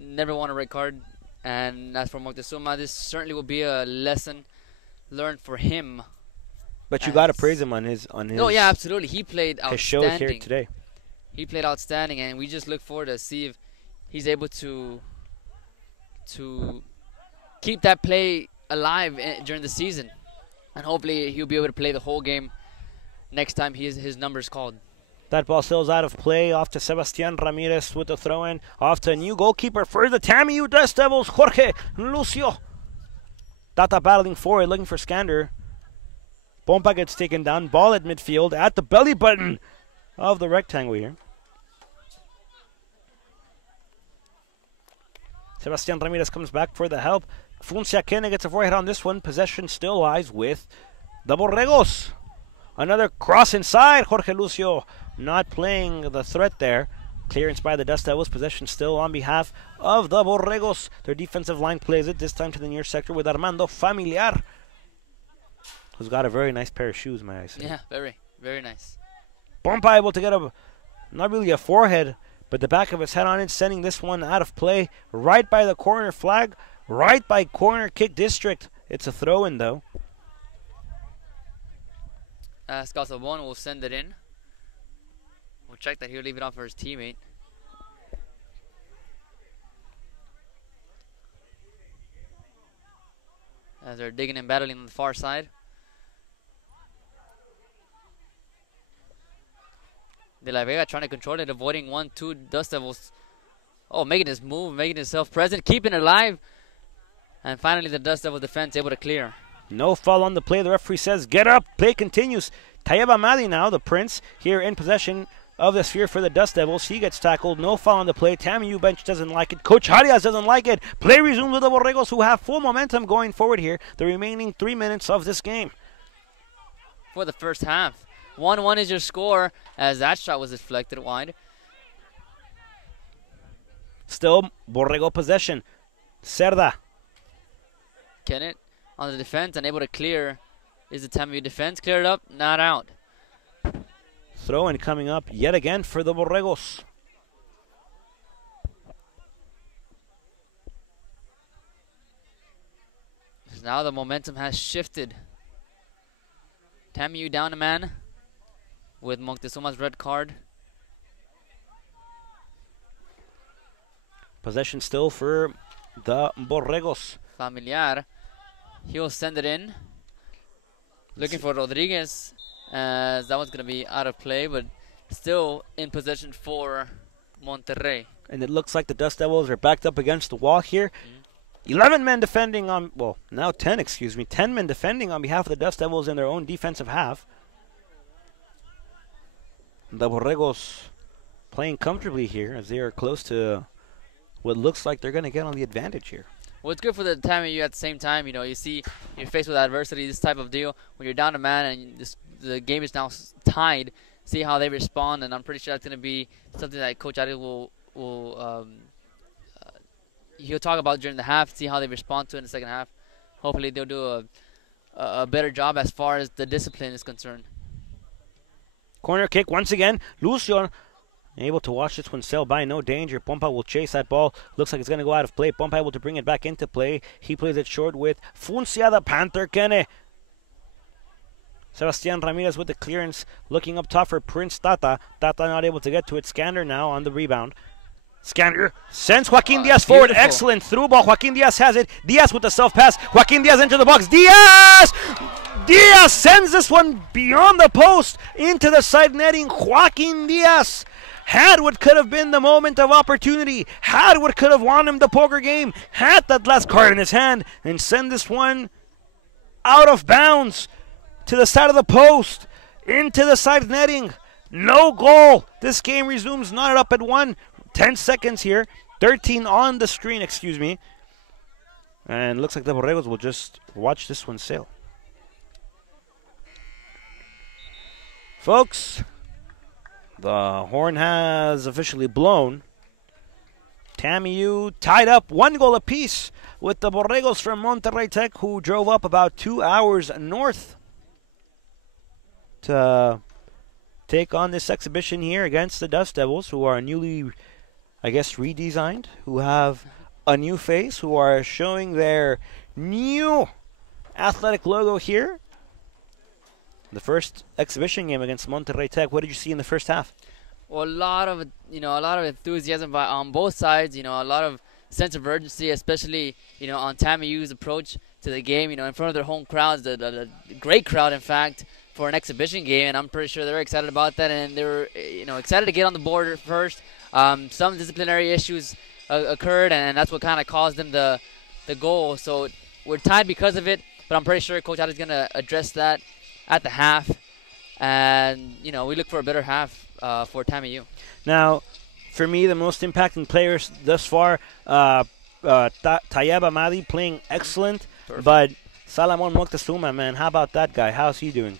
never want a red card. And as for Moctezuma, this certainly will be a lesson learned for him. But you got to praise him on his. No, yeah, absolutely. He played outstanding. His show here today. He played outstanding, and we just look forward to see if he's able to keep that play alive during the season. And hopefully he'll be able to play the whole game next time his number's called. That ball still is out of play. Off to Sebastian Ramirez with the throw-in. Off to a new goalkeeper for the TAMIU Dust Devils, Jorge Lucio. Tata battling forward, looking for Skander. Pompa gets taken down. Ball at midfield at the belly button of the rectangle here. Sebastian Ramirez comes back for the help. Funcia Kena gets a forehead on this one. Possession still lies with the Borregos. Another cross inside. Jorge Lucio not playing the threat there. Clearance by the Dust Devils. Possession still on behalf of the Borregos. Their defensive line plays it, this time to the near sector with Armando Familiar, who's got a very nice pair of shoes, may I say. Yeah, very, very nice. Pompa able to get not really a forehead, but the back of his head on it, sending this one out of play. Right by the corner flag, right by corner kick district. It's a throw-in, though. Scasabon will send it in. We'll check that he'll leave it off for his teammate. As they're digging and battling on the far side. De La Vega trying to control it, avoiding 1-2 Dust Devils. Oh, making his move, making himself present, keeping it alive. And finally the Dust Devil defense able to clear. No foul on the play. The referee says, get up. Play continues. Tayeba Mali now, the Prince, here in possession of the sphere for the Dust Devils. He gets tackled. No foul on the play. TAMIU bench doesn't like it. Coach Arias doesn't like it. Play resumes with the Borregos, who have full momentum going forward here. The remaining 3 minutes of this game. For the first half. 1-1 is your score as that shot was deflected wide. Still Borrego possession. Cerda. Kennett on the defense, unable to clear. Is the TAMIU defense cleared up? Not out. Throw in coming up yet again for the Borregos. Now the momentum has shifted. TAMIU down a man with Moctezuma's red card. Possession still for the Borregos. Familiar. He'll send it in. Looking for Rodriguez, as that one's going to be out of play, but still in possession for Monterrey. And it looks like the Dust Devils are backed up against the wall here. 11 men defending on, well, now 10, excuse me. 10 men defending on behalf of the Dust Devils in their own defensive half. The Borregos playing comfortably here as they are close to what looks like they're going to get on the advantage here. Well, it's good for the TAMIU at the same time. You know, you see you're faced with adversity, this type of deal. When you're down a man and the game is now tied, see how they respond. And I'm pretty sure that's going to be something that Coach Arias he'll talk about during the half, see how they respond to it in the second half. Hopefully they'll do a better job as far as the discipline is concerned. Corner kick once again. Lucio able to watch this one sail by, no danger. Pompa will chase that ball. Looks like it's going to go out of play. Pompa able to bring it back into play. He plays it short with Funcia, the Panther Kene. Sebastian Ramirez with the clearance. Looking up top for Prince Tata. Tata not able to get to it. Scanner now on the rebound. Scanner sends Joaquin Diaz forward. Beautiful. Excellent through ball. Joaquin Diaz has it. Diaz with the self-pass. Joaquin Diaz into the box. Diaz! Diaz sends this one beyond the post into the side netting. Joaquin Diaz had what could have been the moment of opportunity, had what could have won him the poker game, had that last card in his hand, and send this one out of bounds to the side of the post, into the side netting. No goal. This game resumes knotted up at 1. 10 seconds here. 13 on the screen, excuse me. And looks like the Borregos will just watch this one sail. Folks, the horn has officially blown. TAMIU tied up 1 goal apiece with the Borregos from Monterrey Tech, who drove up about 2 hours north to take on this exhibition here against the Dust Devils, who are newly, I guess, redesigned, who have a new face, who are showing their new athletic logo here. The first exhibition game against Monterrey Tech. What did you see in the first half? Well, a lot of enthusiasm on both sides. A lot of sense of urgency, especially on TAMIU's approach to the game. In front of their home crowds, the great crowd, in fact, for an exhibition game, and I'm pretty sure they're excited about that, and they're excited to get on the board first. Some disciplinary issues occurred, and that's what kind of caused them the goal. So we're tied because of it, but I'm pretty sure Coach Ada is going to address that at the half, and we look for a better half for TAMIU. Now, for me, the most impacting players thus far, Tayeb Amadi playing excellent. Perfect. But Salamon Moctezuma, man, how about that guy? How's he doing?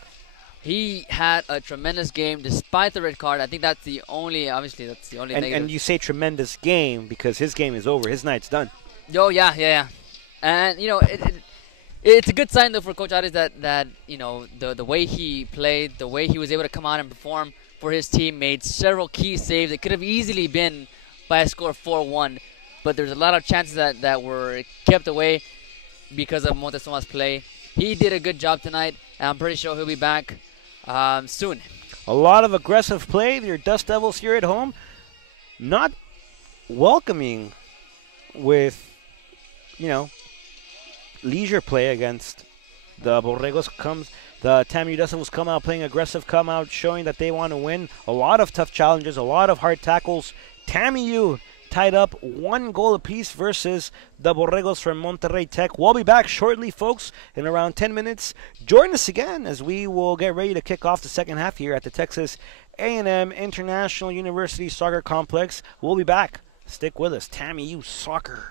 He had a tremendous game despite the red card. I think that's the only negative. And you say tremendous game because his game is over. His night's done. Oh, yeah. And, it's a good sign, though, for Coach Arias that the way he played, the way he was able to come out and perform for his team, made several key saves. It could have easily been by a score of 4-1, but there's a lot of chances that were kept away because of Montezuma's play. He did a good job tonight, and I'm pretty sure he'll be back soon. A lot of aggressive play. Your Dust Devils here at home not welcoming with, leisure play against the Borregos. The TAMIU Dust Devils come out playing aggressive, come out showing that they want to win. A lot of tough challenges, a lot of hard tackles. TAMIU tied up 1 goal apiece versus the Borregos from Monterrey Tech. We'll be back shortly, folks, in around 10 minutes. Join us again as we will get ready to kick off the second half here at the Texas A&M International Univeristy Soccer Complex. We'll be back. Stick with us. TAMIU Soccer.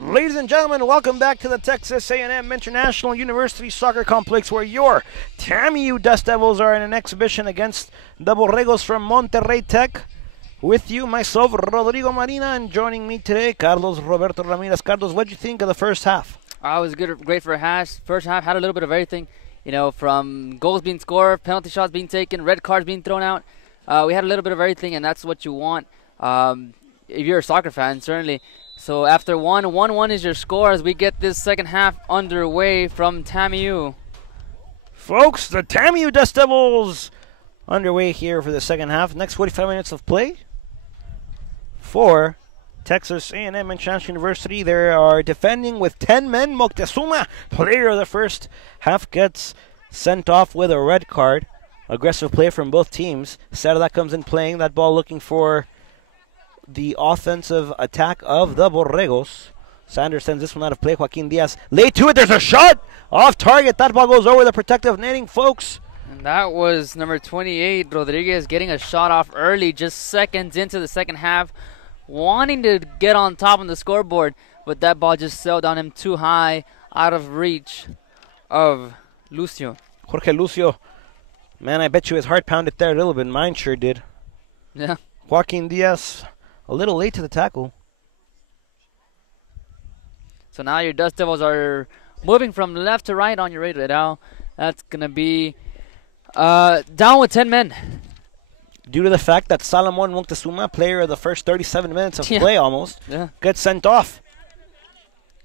Ladies and gentlemen, welcome back to the Texas A&M International Univeristy Soccer Complex, where your TAMIU Dust Devils are in an exhibition against the Borregos from Monterrey Tech. With you, myself, Rodrigo Marina, and joining me today, Carlos Roberto Ramirez. Carlos, what did you think of the first half? It was good, great for a hash. First half had a little bit of everything, from goals being scored, penalty shots being taken, red cards being thrown out. We had a little bit of everything, and that's what you want if you're a soccer fan, certainly. So after 1-1 is your score as we get this second half underway from TAMIU. Folks, the TAMIU Dust Devils underway here for the second half. Next 45 minutes of play for Texas A&M International University. They are defending with 10 men. Moctezuma, player of the first half, gets sent off with a red card. Aggressive play from both teams. Cerda comes in playing that ball, looking for the offensive attack of the Borregos. Sanders sends this one out of play. Joaquin Diaz late to it. There's a shot off target. That ball goes over the protective netting, folks. And that was number 28, Rodriguez, getting a shot off early, just seconds into the second half, wanting to get on top on the scoreboard, but that ball just sailed on him too high, out of reach of Lucio. Jorge Lucio. Man, I bet you his heart pounded there a little bit. Mine sure did. Yeah. Joaquin Diaz a little late to the tackle. So now your Dust Devils are moving from left to right on your radar. That's going to be down with 10 men. Due to the fact that Salomon Moctezuma, player of the first 37 minutes of play almost, gets sent off.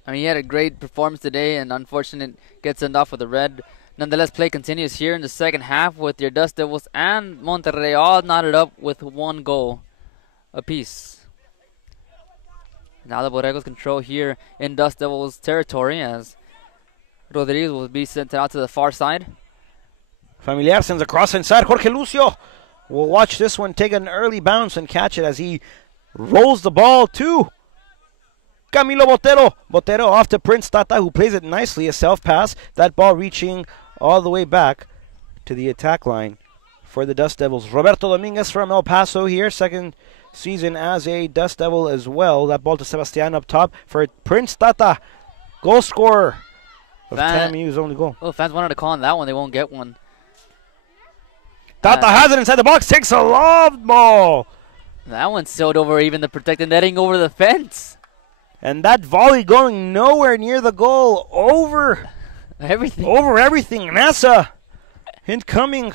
I mean, he had a great performance today, and unfortunate gets sent off with a red. Nonetheless, play continues here in the second half with your Dust Devils and Monterrey all knotted up with 1 goal apiece. Now the Borregos control here in Dust Devils territory as Rodriguez will be sent out to the far side. Familiar sends a cross inside. Jorge Lucio will watch this one take an early bounce and catch it as he rolls the ball to Camilo Botero. Botero off to Prince Tata, who plays it nicely, a self-pass. That ball reaching all the way back to the attack line for the Dust Devils. Roberto Dominguez from El Paso here, second season as a Dust Devil as well. That ball to Sebastian up top for Prince Tata, goal scorer of TAMIU's only goal. Oh, fans wanted to call on that one. They won't get one. Tata has it inside the box, takes a lob ball. That one sailed over even the protected netting over the fence. And that volley going nowhere near the goal, over everything. Over everything. NASA incoming.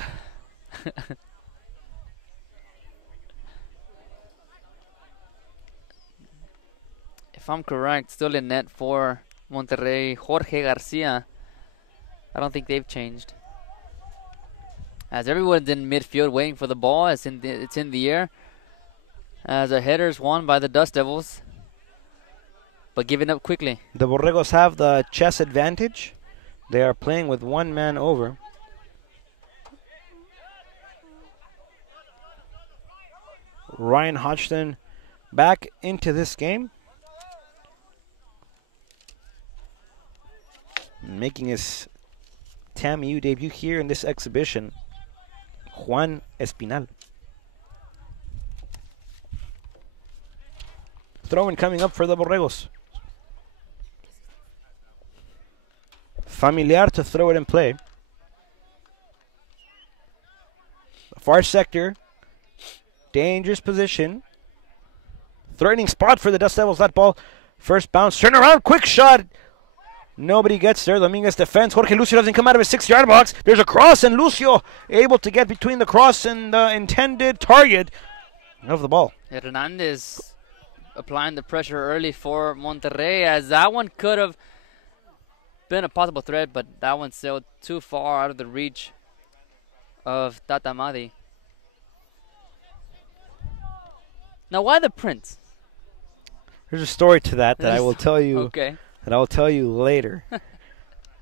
If I'm correct, still in net for Monterrey, Jorge Garcia. I don't think they've changed. As everyone's in midfield waiting for the ball, it's in the air. As a header's won by the Dust Devils, but giving up quickly. The Borregos have the chess advantage. They are playing with 1 man over. Ryan Hodgson back into this game, making his TAMIU debut here in this exhibition. Juan Espinal. Throw-in coming up for the Borregos. Familiar to throw it in play. The far sector. Dangerous position. Threatening spot for the Dust Devils. That ball. First bounce. Turn around. Quick shot. Nobody gets there. Dominguez defense. Jorge Lucio doesn't come out of his 6-yard box. There's a cross, and Lucio able to get between the cross and the intended target of the ball. Hernandez applying the pressure early for Monterrey, as that one could have been a possible threat, but that one sailed too far out of the reach of Tata Madi. Now, why the Prince? There's a story to that I will tell you. Okay. That I'll tell you later.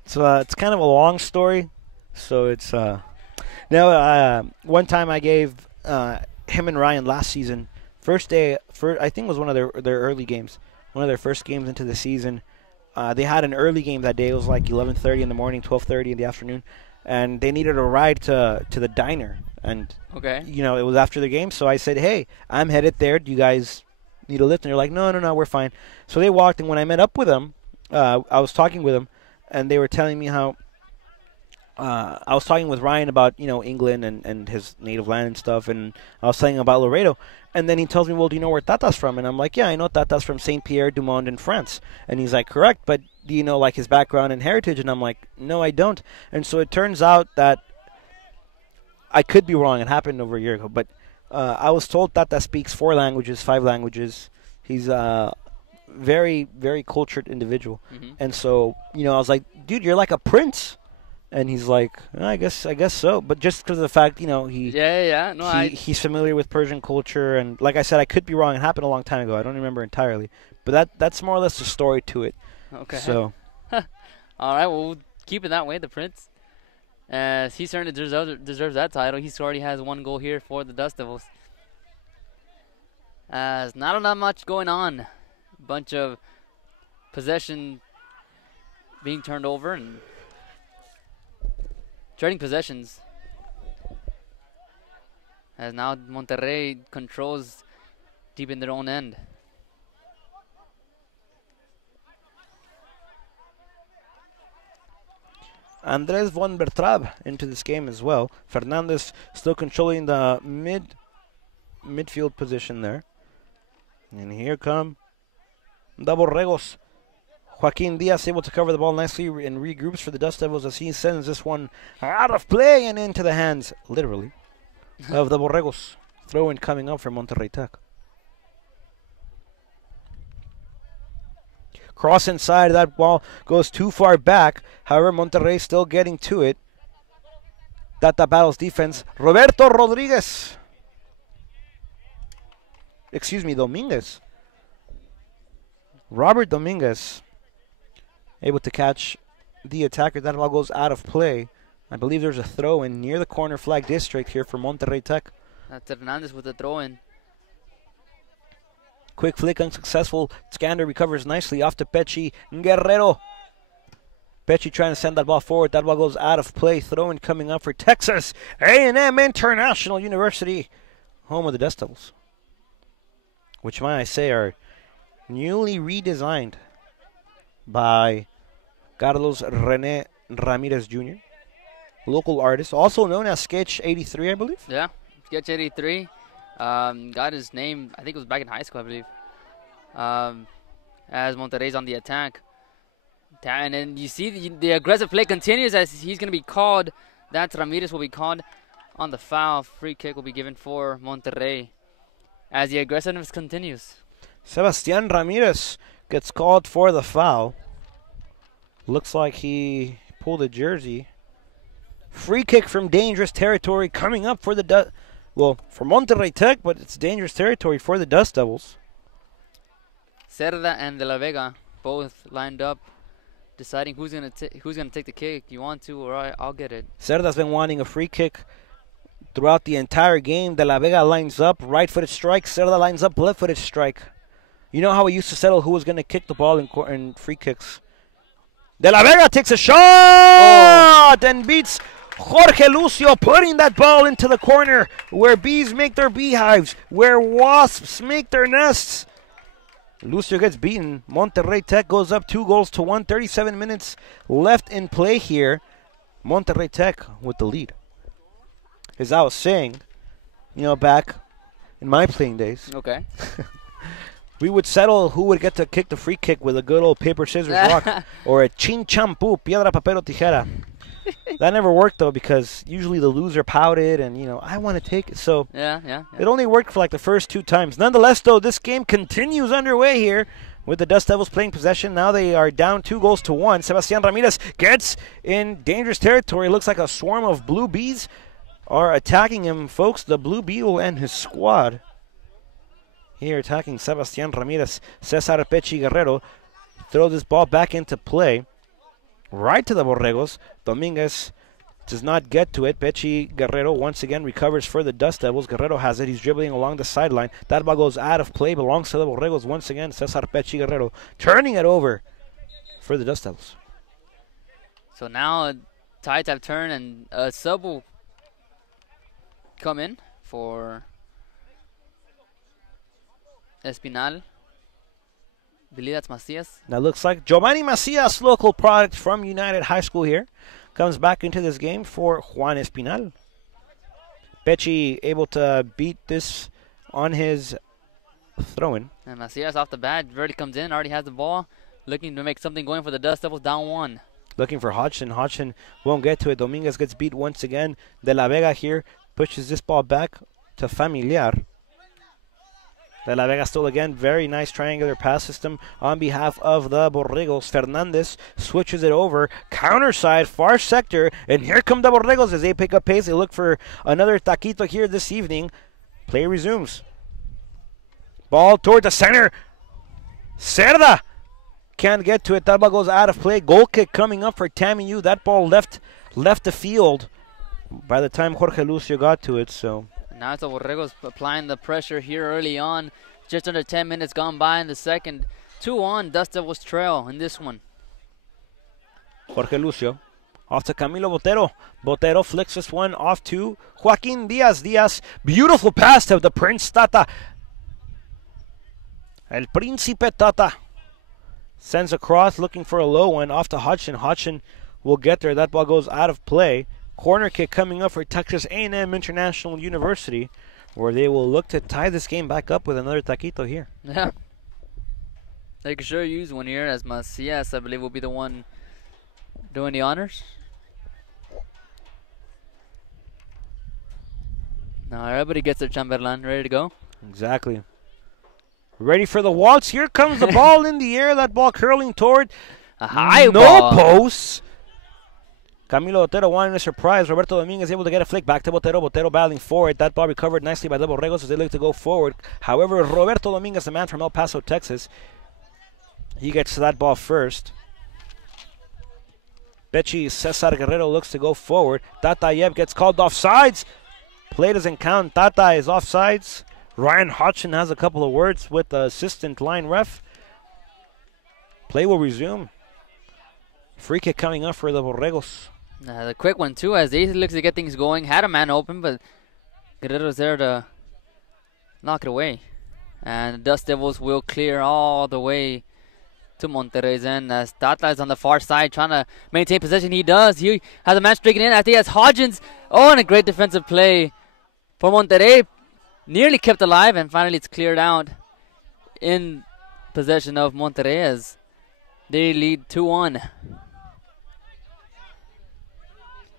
It's kind of a long story, so it's one time I gave him and Ryan last season, first day, I think it was one of their early games, one of their first games into the season. They had an early game that day. It was like 11:30 in the morning, 12:30 in the afternoon, and they needed a ride to the diner. And okay, it was after the game, so I said, "Hey, I'm headed there. Do you guys need a lift? And they're like, no, no, no, we're fine. So they walked, and when I met up with them, I was talking with them, and they were telling me how I was talking with Ryan about, England and his native land and stuff, and I was telling him about Laredo. And then he tells me, well, do you know where Tata's from? And I'm like, yeah, I know Tata's from Saint Pierre du Mont in France. And he's like, correct, but do you know, like, his background and heritage? And I'm like, no, I don't. And so it turns out that I could be wrong. It happened over a year ago, but I was told Tata speaks 4 languages, 5 languages. He's a very, very cultured individual. Mm-hmm. And so, I was like, dude, you're like a prince. And he's like, I guess so. But just because of the fact, he's familiar with Persian culture. And like I said, I could be wrong. It happened a long time ago. I don't remember entirely. But that's more or less the story to it. Okay. So. All right, well, we'll keep it that way, the Prince. He certainly deserves that title. He already has 1 goal here for the Dust Devils. There's not much going on. A bunch of possession being turned over and trading possessions. As now Monterrey controls deep in their own end. Andres von Bertrab into this game as well. Fernandez still controlling the midfield position there. And here come the Borregos. Joaquin Diaz able to cover the ball nicely and regroups for the Dust Devils as he sends this one out of play and into the hands, literally, of the Borregos. Throw-in coming up for Monterrey Tech. Cross inside, that ball goes too far back. However, Monterrey still getting to it. Tata battles defense. Roberto Rodriguez. Dominguez. Robert Dominguez able to catch the attacker. That ball goes out of play. I believe there's a throw-in near the corner flag district here for Monterrey Tech. That's Hernandez with the throw-in. Quick flick, unsuccessful. Skander recovers nicely off to Pechi Guerrero. Pechi trying to send that ball forward. That ball goes out of play. Throw-in coming up for Texas A&M International University, home of the Dust Devils, which might I say are newly redesigned by Carlos Rene Ramirez Jr., local artist, also known as Sketch 83, I believe. Yeah, Sketch 83. Got his name, I think it was back in high school, I believe, as Monterrey's on the attack. And then you see the aggressive play continues as he's going to be called. That's Ramirez will be called on the foul. Free kick will be given for Monterrey as the aggressiveness continues. Sebastian Ramirez gets called for the foul. Looks like he pulled a jersey. Free kick from dangerous territory coming up for the for Monterrey Tech, but it's dangerous territory for the Dust Devils. Cerda and De La Vega both lined up, deciding who's gonna take the kick. You want to, or I'll get it. Cerda's been wanting a free kick throughout the entire game. De La Vega lines up, right-footed strike. Cerda lines up, left-footed strike. You know how we used to settle who was going to kick the ball in free kicks. De La Vega takes a shot and beats Jorge Lucio, putting that ball into the corner where bees make their beehives, where wasps make their nests. Lucio gets beaten. Monterrey Tech goes up 2-1. 37 minutes left in play here. Monterrey Tech with the lead. As I was saying, back in my playing days. Okay. We would settle who would get to kick the free kick with a good old paper, scissors, rock, or a chin champú, piedra, papel, o tijera. That never worked, though, because usually the loser pouted and, I want to take it. So yeah. It only worked for like the first 2 times. Nonetheless, though, this game continues underway here with the Dust Devils playing possession. Now they are down 2-1. Sebastian Ramirez gets in dangerous territory. Looks like a swarm of blue bees are attacking him, folks. The Blue Beetle and his squad here attacking Sebastian Ramirez. Cesar Pechi Guerrero throws this ball back into play. Right to the Borregos. Dominguez does not get to it. Pechi Guerrero once again recovers for the Dust Devils. Guerrero has it. He's dribbling along the sideline. That ball goes out of play. Belongs to the Borregos once again. Cesar Pechi Guerrero turning it over for the Dust Devils. So now tides have turned and a sub will come in for Espinal. Believe that's Macias. That looks like Giovanni Macias, local product from United High School here, comes back into this game for Juan Espinal. Pechi able to beat this on his throw-in. And Macias off the bat, already comes in, already has the ball, looking to make something going for the Dust Devils, down 1. Looking for Hodgson. Hodgson won't get to it. Dominguez gets beat once again. De La Vega here pushes this ball back to Familiar. De La Vega still again. Very nice triangular pass system on behalf of the Borregos. Fernandez switches it over. Counter side, far sector. And here come the Borregos as they pick up pace. They look for another taquito here this evening. Play resumes. Ball toward the center. Cerda can't get to it. That ball goes out of play. Goal kick coming up for TAMIU. That ball left the field by the time Jorge Lucio got to it. So now it's the Borregos applying the pressure here early on. Just under 10 minutes gone by in the second. 2-1, Dust Devils trail in this one. Jorge Lucio off to Camilo Botero. Botero flicks this one off to Joaquin Diaz. Diaz, beautiful pass to the Prince Tata. El Príncipe Tata sends across, looking for a low one, off to Hodgson. Hodgson will get there. That ball goes out of play. Corner kick coming up for Texas A&M International University, where they will look to tie this game back up with another taquito here. Yeah. They could sure use one here, as Macias, I believe, will be the one doing the honors. Now everybody gets their chamberlain ready to go. Exactly. Ready for the waltz. Here comes the ball in the air. That ball curling toward a high ball. Posts. Camilo Botero wanting a surprise. Roberto Dominguez able to get a flick back to Botero. Botero battling forward. That ball recovered nicely by the Borregos as they look to go forward. However, Roberto Dominguez, the man from El Paso, Texas, he gets to that ball first. Pechi Cesar Guerrero looks to go forward. Tata Yeb gets called offsides. Play doesn't count. Tata is offsides. Ryan Hodgson has a couple of words with the assistant line ref. Play will resume. Free kick coming up for the Borregos. The quick one too, as they look to get things going. Had a man open, but Guerrero's there to knock it away. And the Dust Devils will clear all the way to Monterrey's end, as Tata is on the far side trying to maintain possession. He does. He has a man streaking in. I think that's Hodgins. Oh, and a great defensive play for Monterrey. Nearly kept alive, and finally it's cleared out in possession of Monterrey as they lead 2-1.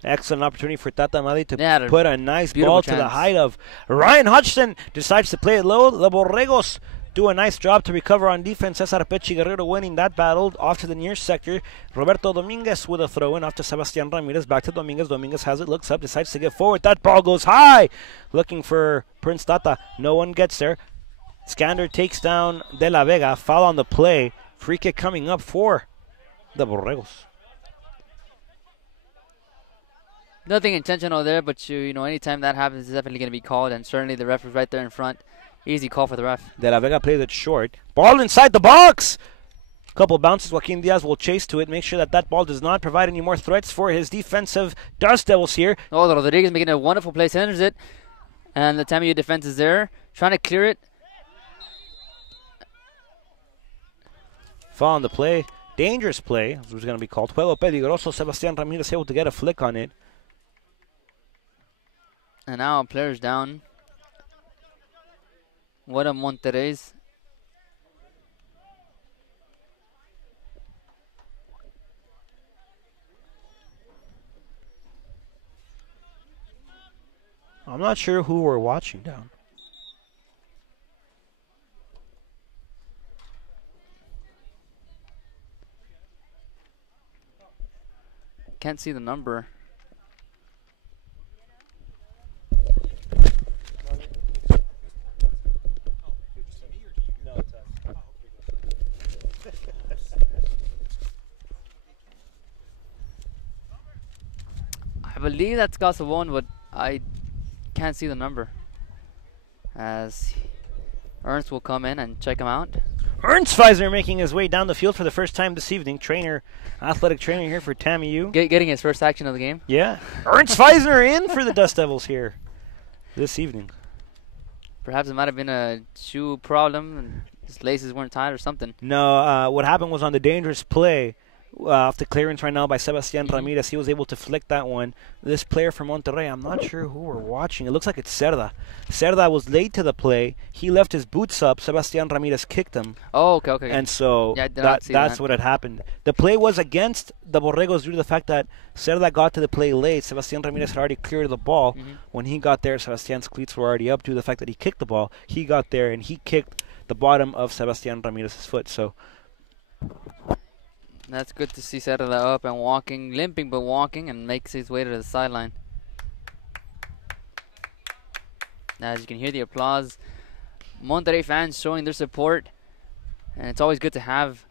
Excellent opportunity for Tata Mali to put a nice ball to the height of Ryan Hodgson. Decides to play it low. The Borregos do a nice job to recover on defense. Cesar Pechi Guerrero winning that battle. Off to the near sector. Roberto Dominguez with a throw-in off to Sebastian Ramirez. Back to Dominguez. Dominguez has it, looks up, decides to get forward. That ball goes high. Looking for Prince Tata. No one gets there. Skander takes down De La Vega. Foul on the play. Free kick coming up for the Borregos. Nothing intentional there, but you know, anytime that happens, it's definitely going to be called, and certainly the ref is right there in front. Easy call for the ref. De La Vega plays it short. Ball inside the box. Couple bounces. Joaquin Diaz will chase to it. Make sure that that ball does not provide any more threats for his defensive Dust Devils here. Oh, Rodriguez making a wonderful play. Centers it. And the TAMIU defense is there. Trying to clear it. Foul on the play. Dangerous play. It was going to be called. Juego peligroso. Sebastian Ramirez able to get a flick on it. And now players down. What a Monterrey's. I'm not sure who we're watching down. Can't see the number. I believe that's Gasavon, but I can't see the number. As Ernst will come in and check him out. Ernst Feisner making his way down the field for the first time this evening. Athletic trainer here for TAMIU. Getting his first action of the game. Yeah. Ernst Feisner in for the Dust Devils here this evening. Perhaps it might have been a shoe problem and his laces weren't tied or something. No, what happened was on the dangerous play, off the clearance right now by Sebastian Ramirez, he was able to flick that one. This player from Monterrey, I'm not sure who we're watching. It looks like it's Cerda. Cerda was late to the play. He left his boots up. Sebastian Ramirez kicked him. Oh, okay. And so Yeah, I did not see that's that. what had happened. The play was against the Borregos due to the fact that Cerda got to the play late. Sebastian Ramirez had already cleared the ball. When he got there, Sebastian's cleats were already up due to the fact that he kicked the ball. He got there and he kicked the bottom of Sebastian Ramirez's foot. So That's good to see Cerda up and walking, limping but walking, and makes his way to the sideline. As you can hear the applause, Monterrey fans showing their support, and it's always good to have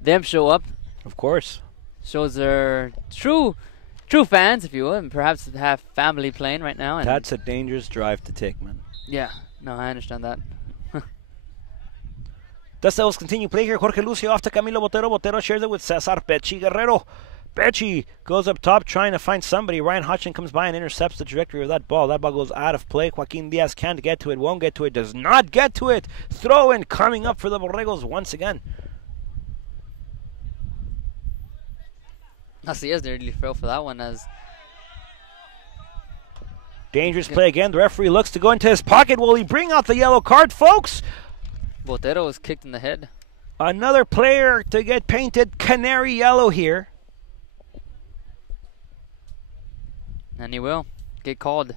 them show up. of course. Shows their true fans, if you will, and perhaps have family playing right now. And That's a dangerous drive to take, man. yeah, no, I understand that. Dust Devils continue play here. Jorge Lucio off to Camilo Botero. Botero shares it with Cesar Pechi Guerrero. Pechi goes up top trying to find somebody. Ryan Hodgson comes by and intercepts the trajectory of that ball. That ball goes out of play. Joaquin Diaz can't get to it, won't get to it, does not get to it. Throw in coming up for the Borregos once again. Casillas nearly fell for that one as Dangerous play again. The referee looks to go into his pocket. Will he bring out the yellow card, folks? Botero was kicked in the head. Another player to get painted canary yellow here. And he will get called.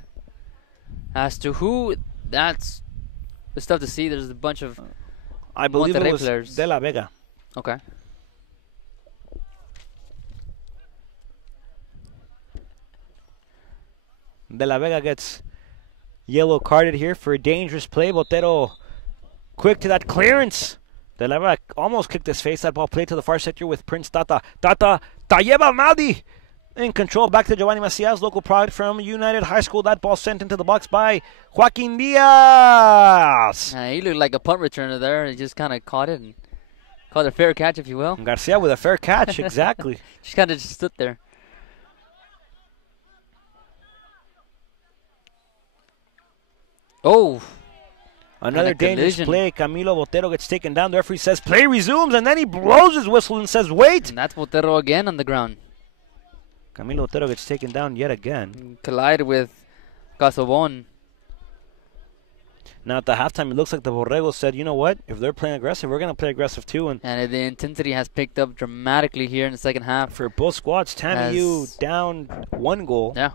As to who, that's tough to see. There's a bunch of I believe Monterrey it was players. De La Vega. Okay. De La Vega gets yellow carded here for a dangerous play. Botero quick to that clearance. De La Vega almost kicked his face. That ball played to the far sector with Prince Tata. Tata Tayeba Maldi in control. Back to Giovanni Macias, local product from United High School. That ball sent into the box by Joaquin Diaz. He looked like a punt returner there. He just kind of caught it and caught a fair catch, if you will. Garcia with a fair catch, exactly. Just kind of just stood there. Oh, Another dangerous collision. play. Camilo Botero gets taken down. The referee says play resumes, and then he blows his whistle and says wait. and that's Botero again on the ground. Camilo Botero gets taken down yet again. Collided with Casobon. Now at the halftime, it looks like the Borregos said, you know what? If they're playing aggressive, we're going to play aggressive too. And And the intensity has picked up dramatically here in the second half. for both squads, TAMIU down 1 goal. Yeah.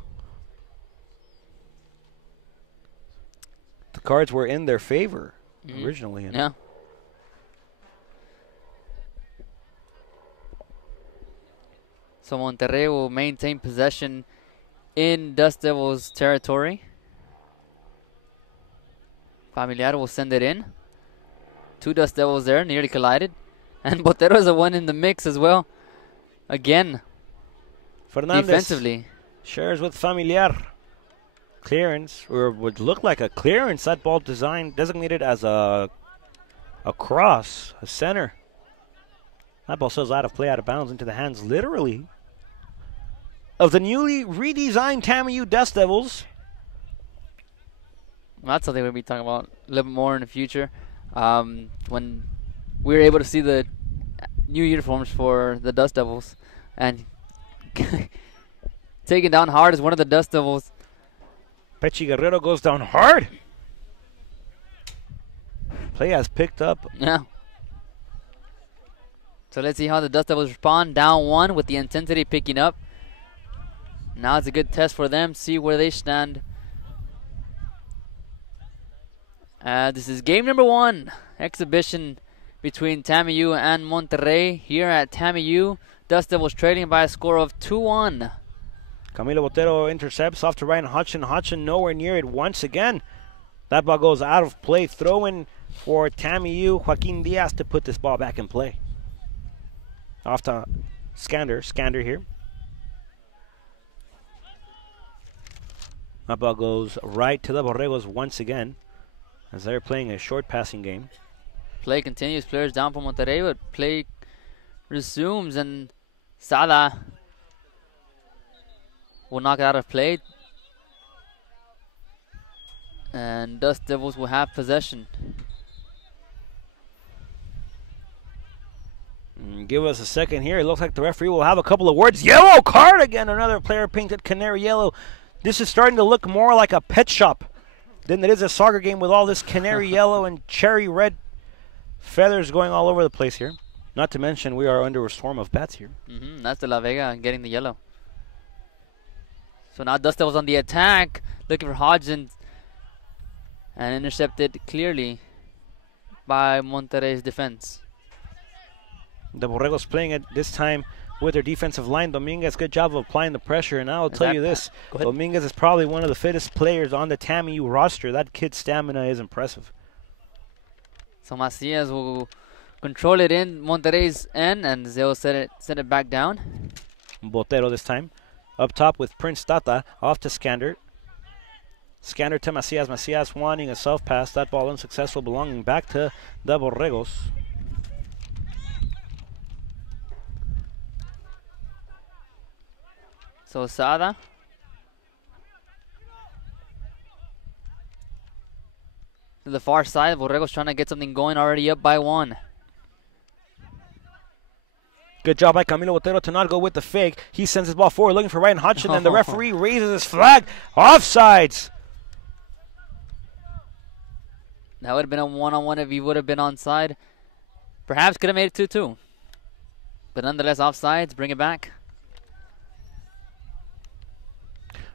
The cards were in their favor originally. Yeah. So Monterrey will maintain possession in Dust Devils territory. Familiar will send it in. 2 Dust Devils there, nearly collided. And Botero is the one in the mix as well. Again, Fernandez defensively. shares with Familiar. Clearance, or would look like a clearance. That ball designated as a cross, a center. That ball sails out of play, out of bounds, into the hands, literally, of the newly redesigned TAMIU Dust Devils. That's something we'll be talking about a little bit more in the future. When we were able to see the new uniforms for the Dust Devils. And taken down hard is one of the Dust Devils. Pechi Guerrero goes down hard. Play has picked up. Yeah. So let's see how the Dust Devils respond. Down 1 with the intensity picking up. Now it's a good test for them. See where they stand. This is game number 1. Exhibition between TAMIU and Monterrey. Here at TAMIU, Dust Devils trailing by a score of 2-1. Camilo Botero intercepts off to Ryan Hodgson. Hodgson nowhere near it once again. That ball goes out of play. Throw in for TAMIU. Joaquin Diaz to put this ball back in play. Off to Scander here. That ball goes right to the Borregos once again as they're playing a short passing game. Play continues. Players down for Monterrey, but play resumes, and Sada will knock it out of play. And Dust Devils will have possession. Give us a second here. It looks like the referee will have a couple of words. Yellow card again. Another player painted canary yellow. This is starting to look more like a pet shop than it is a soccer game with all this canary yellow and cherry red feathers going all over the place here. Not to mention we are under a storm of bats here. That's De La Vega getting the yellow. So now Dust Devils on the attack, looking for Hodgson, and intercepted clearly by Monterrey's defense. The Borregos playing it this time with their defensive line. Dominguez, good job of applying the pressure. And I'll tell you this, Dominguez is probably one of the fittest players on the TAMIU roster. That kid's stamina is impressive. So Macias will control it in Monterrey's end, and they'll send it back down. Botero this time. Up top with Prince Tata, off to Skander. Skander to Macias. Macias wanting a self-pass. That ball unsuccessful, belonging back to the Borregos. So Sada. To the far side, Borregos trying to get something going, already up by 1. Good job by Camilo Botero to not go with the fake. He sends his ball forward looking for Ryan Hodgson, and the referee raises his flag. Offsides. That would have been a one-on-one if he would have been onside. Perhaps could have made it 2-2. But nonetheless, offsides, bring it back.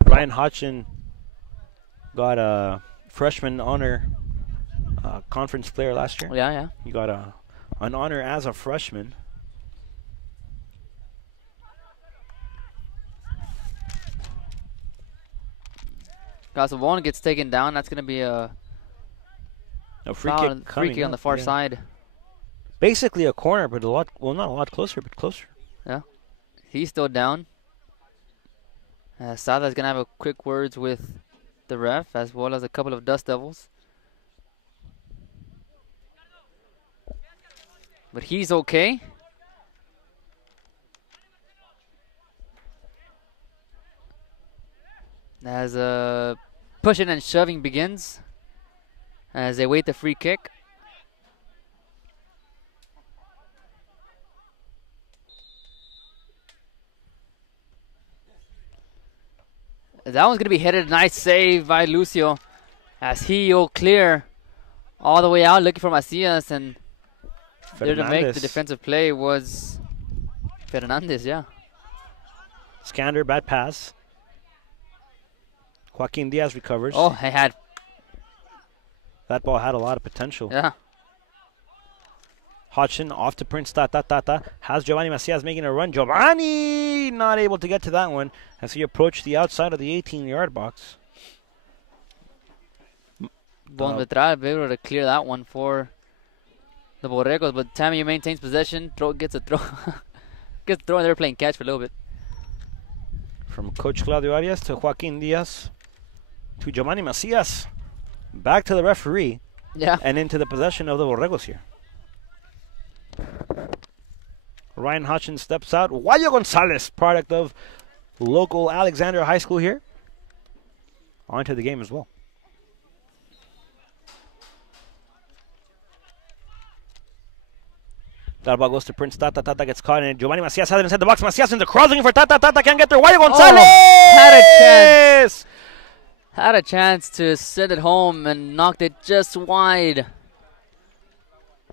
Ryan Hodgson got a freshman honor conference player last year. Yeah. He got an honor as a freshman. Casabon gets taken down. That's going to be a free kick on the far side. Basically a corner, but not a lot closer, but closer. Yeah. He's still down. Sada's going to have a quick words with the ref, as well as a couple of Dust Devils. But he's okay. As pushing and shoving begins, as they wait the free kick. That one's going to be headed. Nice save by Lucio, as he'll clear all the way out, looking for Macias, and there to make the defensive play was Fernandez. Yeah. Skander, bad pass. Joaquin Diaz recovers. Oh, he had. That ball had a lot of potential. Yeah. Hodgson off to Prince Tata. Has Giovanni Macias making a run. Giovanni not able to get to that one as he approached the outside of the 18-yard box. Bon Vetral able to clear that one for the Borregos, but TAMIU maintains possession. Gets a throw. Gets a throw, and they're playing catch for a little bit. From Coach Claudio Arias to Joaquin Diaz to Giovanni Macias. Back to the referee. Yeah. And into the possession of the Borregos here. Ryan Hodgson steps out. Guayo Gonzalez, product of local Alexandria High School here, onto the game as well. That ball goes to Prince Tata. Tata gets caught in it. Giovanni Macias has it inside the box. Macias in the crossing for Tata. Tata can't get there. Guayo Gonzalez had a chance. Had a chance to send it home and knocked it just wide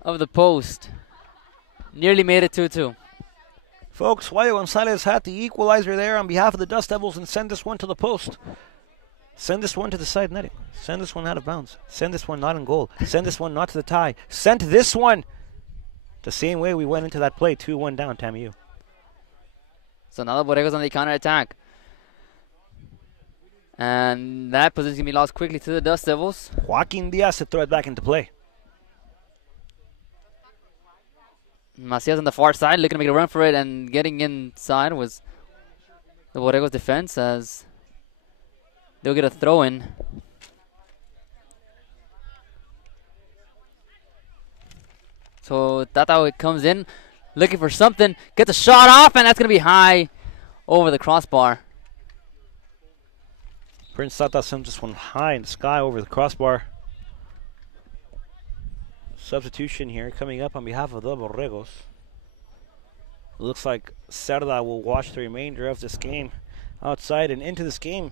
of the post. Nearly made it 2-2. Folks, Guayo Gonzalez had the equalizer there on behalf of the Dust Devils and send this one to the post. Send this one to the side netting. Send this one out of bounds. Send this one not in goal. Send this one not to the tie. Send this one the same way we went into that play, 2-1 down, TAMIU. So now the Borregos on the counter-attack. And that position can be lost quickly to the Dust Devils. Joaquin Diaz to throw it back into play. Macias on the far side, looking to make a run for it, and getting inside was the Borregos defense, as they'll get a throw in. So Tata comes in, looking for something, gets a shot off, and that's going to be high over the crossbar. Prince Tata sends this one high in the sky over the crossbar. Substitution here coming up on behalf of the Borregos. Looks like Cerda will watch the remainder of this game outside and into this game.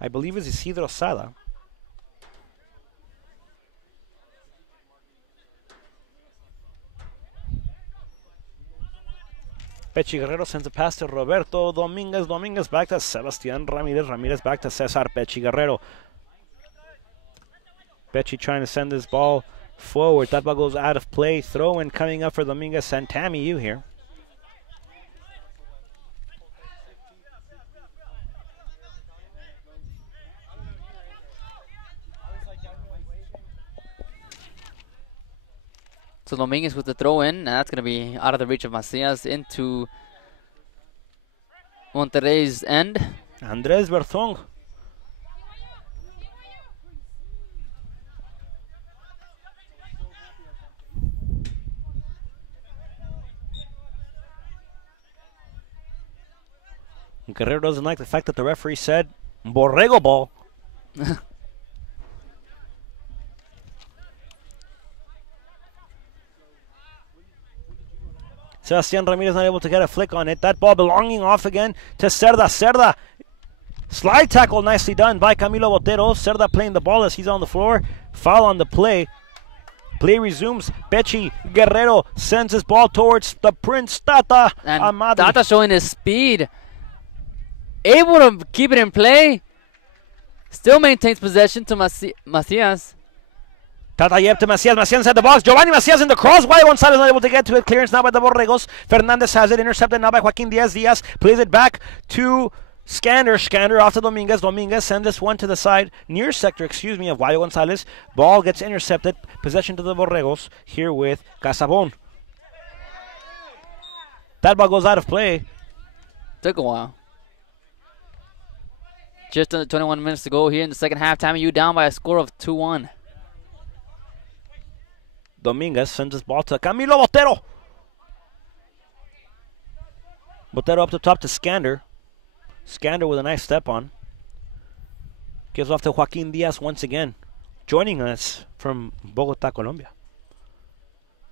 I believe it's Isidro Sada. Pechi Guerrero sends a pass to Roberto Dominguez. Dominguez back to Sebastian Ramirez. Ramirez back to Cesar Pechi Guerrero. Pechi trying to send this ball forward. That ball goes out of play. Throw in coming up for Dominguez and TAMIU here. So Dominguez with the throw in, and that's going to be out of the reach of Macias into Monterrey's end. Andres Berthong. Guerrero doesn't like the fact that the referee said Borrego ball. Sebastian Ramirez not able to get a flick on it. That ball belonging off again to Cerda. Cerda. Slide tackle nicely done by Camilo Botero. Cerda playing the ball as he's on the floor. Foul on the play. Play resumes. Pechi Guerrero sends his ball towards the Prince Tata. And Amadi. Tata showing his speed. Able to keep it in play. Still maintains possession to Macias. Tatayev to Macias. Macias inside the box. Giovanni Macias in the cross. Why Gonzalez not able to get to it. Clearance now by the Borregos. Fernandez has it. Intercepted now by Joaquin Diaz. Diaz plays it back to Scander. Scander off to Dominguez. Dominguez sends this one to the side. Near sector, of Guayo Gonzalez. Ball gets intercepted. Possession to the Borregos. Here with Casabon. That ball goes out of play. Took a while. Just under 21 minutes to go here in the second half. TAMIU down by a score of 2-1. Dominguez sends his ball to Camilo Botero. Botero up the top to Scander. Scander with a nice step on. Gives off to Joaquin Diaz once again. Joining us from Bogota, Colombia.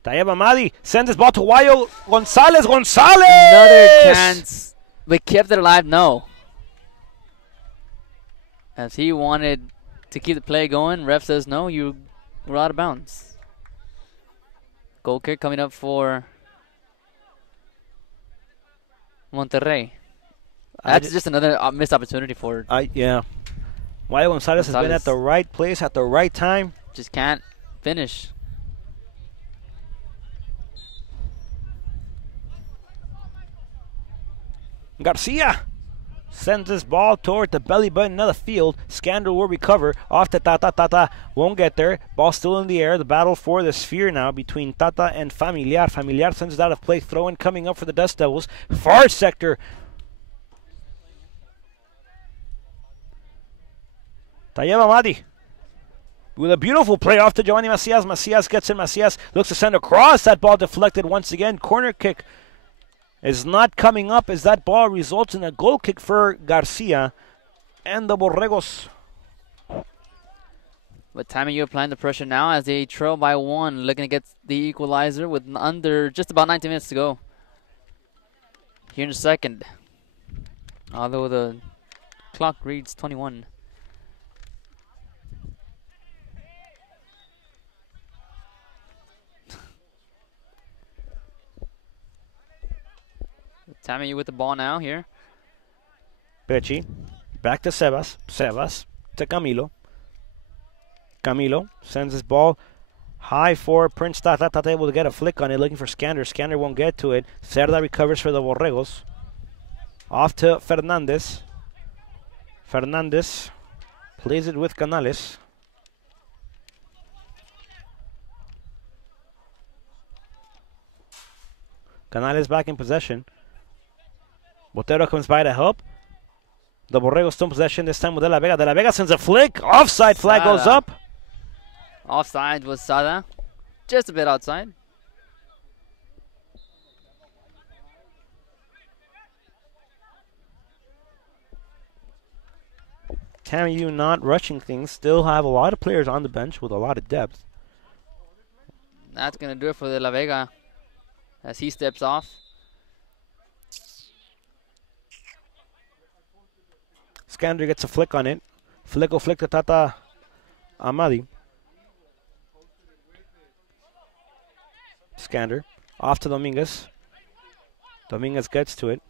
Tayeb Amadi sends his ball to Guayo Gonzalez. Gonzalez! Another chance. We kept it alive. No. As he wanted to keep the play going, ref says no, you were out of bounds. Goal kick coming up for Monterrey. That's just another missed opportunity for. Yeah. Guayo Gonzalez has been at the right place at the right time. Just can't finish. Garcia sends this ball toward the belly button of the field. Scander will recover. Off to Tata. Tata won't get there. Ball still in the air. The battle for the sphere now between Tata and Familiar. Familiar sends it out of play. Throw in coming up for the Dust Devils. Far sector. Tayeb Amadi with a beautiful play off to Giovanni Macias. Macias gets in. Macias looks to send across. That ball deflected once again. Corner kick is not coming up as that ball results in a goal kick for Garcia and the Borregos. But TAMIU applying the pressure now as they trail by 1, looking to get the equalizer with under just about 90 minutes to go. Here in the second, although the clock reads 21. TAMIU with the ball now here. Pechi back to Sebas. Sebas to Camilo. Camilo sends his ball high for Prince Tata. Tata able to get a flick on it, looking for Scander. Scander won't get to it. Cerda recovers for the Borregos. Off to Fernandez. Fernandez plays it with Canales. Canales back in possession. Botero comes by to help. The Borregos still in possession, this time with De La Vega. De La Vega sends a flick. Offside flag goes up. Offside was Sada. Just a bit outside. TAMIU not rushing things, still have a lot of players on the bench with a lot of depth. That's going to do it for De La Vega as he steps off. Scander gets a flick on it. Flick to Tata Amadi. Scander off to Dominguez. Dominguez gets to it.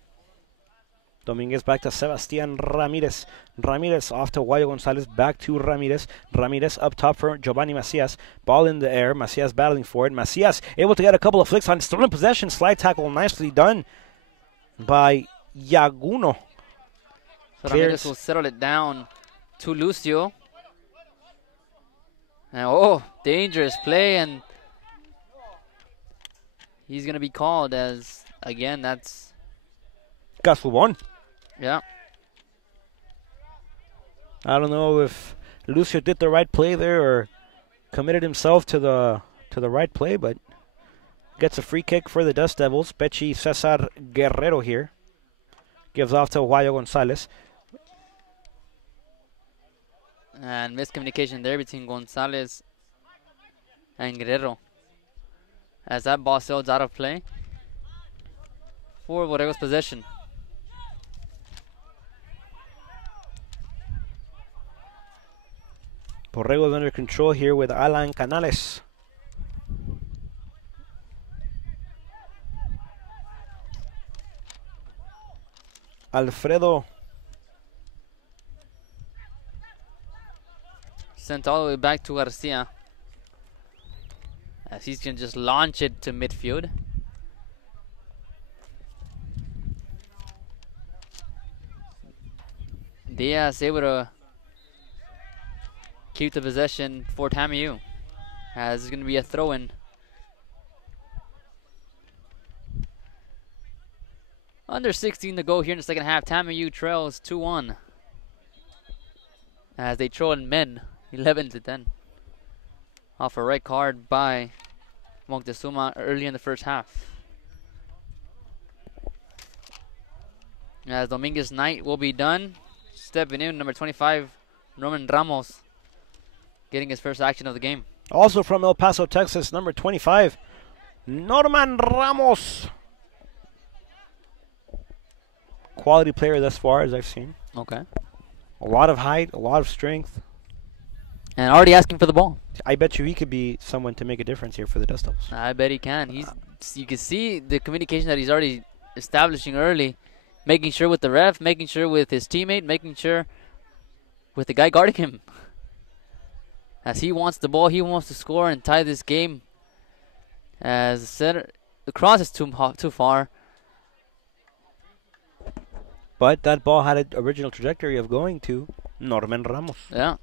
Dominguez back to Sebastian Ramirez. Ramirez off to Guayo Gonzalez. Back to Ramirez. Ramirez up top for Giovanni Macias. Ball in the air. Macias battling for it. Macias able to get a couple of flicks on stolen possession. Slide tackle nicely done by Yaguno. So Ramirez will settle it down to Lucio. And oh, dangerous play, and he's going to be called as, again, that's... Gasubon. Yeah. I don't know if Lucio did the right play there or committed himself to the right play, but gets a free kick for the Dust Devils. Pechi Cesar Guerrero here. Gives off to Guayo Gonzalez. And miscommunication there between Gonzalez and Guerrero, as that ball sails out of play for Borrego's possession. Borrego's under control here with Alan Canales. Alfredo sent all the way back to Garcia, as he's going to just launch it to midfield. Diaz able to keep the possession for TAMIU, as it's going to be a throw-in. Under 16 to go here in the second half. TAMIU trails 2-1 as they throw in men 11-10 off a red card by Moctezuma early in the first half. As Dominguez Knight will be done, stepping in, number 25, Norman Ramos, getting his first action of the game. Also from El Paso, Texas, number 25, Norman Ramos. Quality player thus far, as I've seen. Okay. A lot of height, a lot of strength. And already asking for the ball. I bet you he could be someone to make a difference here for the Dust Devils. I bet he can. You can see the communication that he's already establishing early, making sure with the ref, making sure with his teammate, making sure with the guy guarding him. As he wants the ball, he wants to score and tie this game. As the cross is too far. But that ball had an original trajectory of going to Norman Ramos. Yeah.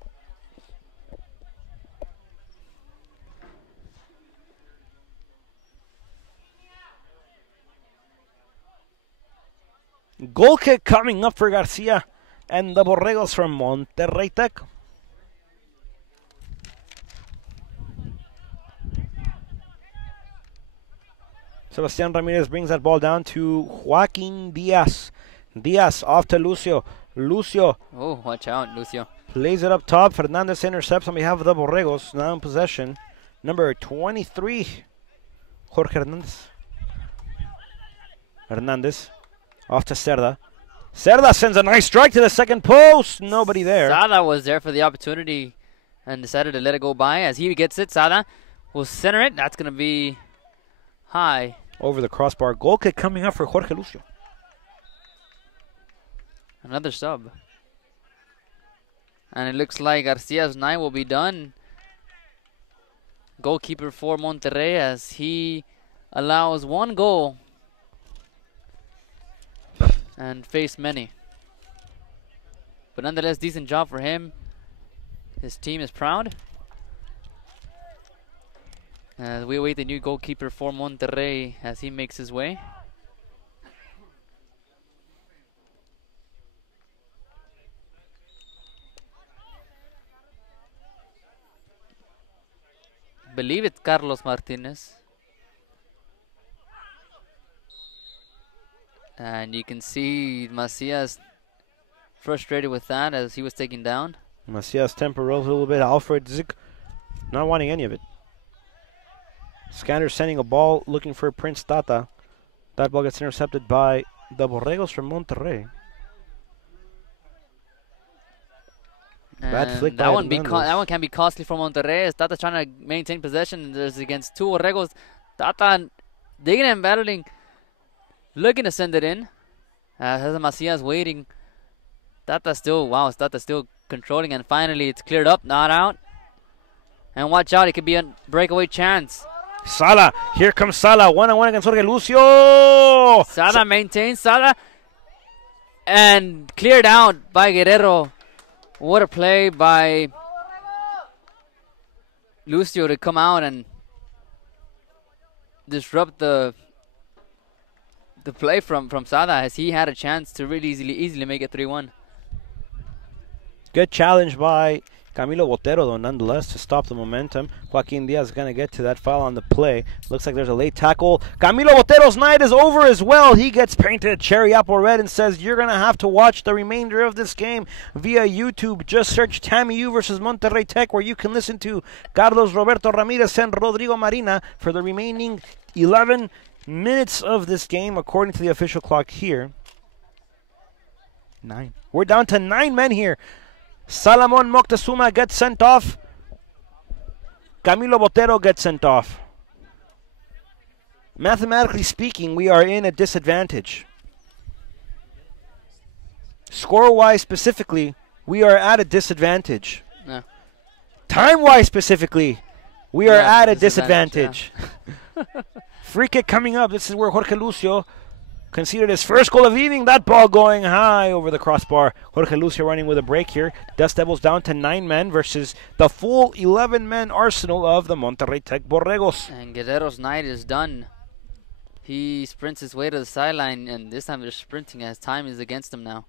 Goal kick coming up for Garcia and the Borregos from Monterrey Tech. Sebastian Ramirez brings that ball down to Joaquin Diaz. Diaz off to Lucio. Lucio. Oh, watch out, Lucio. Plays it up top. Fernandez intercepts on behalf of the Borregos. Now in possession. Number 23, Jorge Hernandez. Hernandez off to Cerda. Cerda sends a nice strike to the second post. Nobody there. Sada was there for the opportunity and decided to let it go by. As he gets it, Sada will center it. That's going to be high. Over the crossbar. Goal kick coming up for Jorge Lucio. Another sub. And it looks like Garcia's night will be done. Goalkeeper for Monterrey, as he allows one goal and faced many. But nonetheless, decent job for him. His team is proud. As we await the new goalkeeper for Monterrey as he makes his way. Believe it's Carlos Martinez. And you can see Macias frustrated with that as he was taken down. Macias temper rose a little bit. Alfred Zick not wanting any of it. Scanner sending a ball looking for Prince Tata. That ball gets intercepted by the Borregos from Monterrey. Bad flick that by one Hernandez. that one can be costly for Monterrey. As Tata trying to maintain possession. There's against two Borregos. Tata digging and battling, looking to send it in. Has Macias waiting. Tata still controlling, and finally it's cleared up, not out. And watch out, it could be a breakaway chance. Sala, here comes Sala, one-on-one against Jorge Lucio. Sala maintains Sala, and cleared out by Guerrero. What a play by Lucio to come out and disrupt the play from Sada, as he had a chance to really easily make it 3-1. Good challenge by Camilo Botero, though, nonetheless, to stop the momentum. Joaquin Diaz is going to get to that foul on the play. Looks like there's a late tackle. Camilo Botero's night is over as well. He gets painted cherry apple red and says, you're going to have to watch the remainder of this game via YouTube. Just search TAMIU versus Monterrey Tech, where you can listen to Carlos Roberto Ramirez and Rodrigo Marina for the remaining 11 minutes of this game, according to the official clock here. 9. We're down to 9 men here. Salamon Moctezuma gets sent off. Camilo Botero gets sent off. Mathematically speaking, we are in a disadvantage. Score-wise specifically, we are at a disadvantage. Yeah. Time-wise specifically, we are at a disadvantage. Yeah. Free kick coming up. This is where Jorge Lucio conceded his first goal of the evening. That ball going high over the crossbar. Jorge Lucio running with a break here. Dust Devils down to 9 men versus the full 11-men arsenal of the Monterrey Tech Borregos. And Guerrero's night is done. He sprints his way to the sideline, and this time they're sprinting as time is against him now.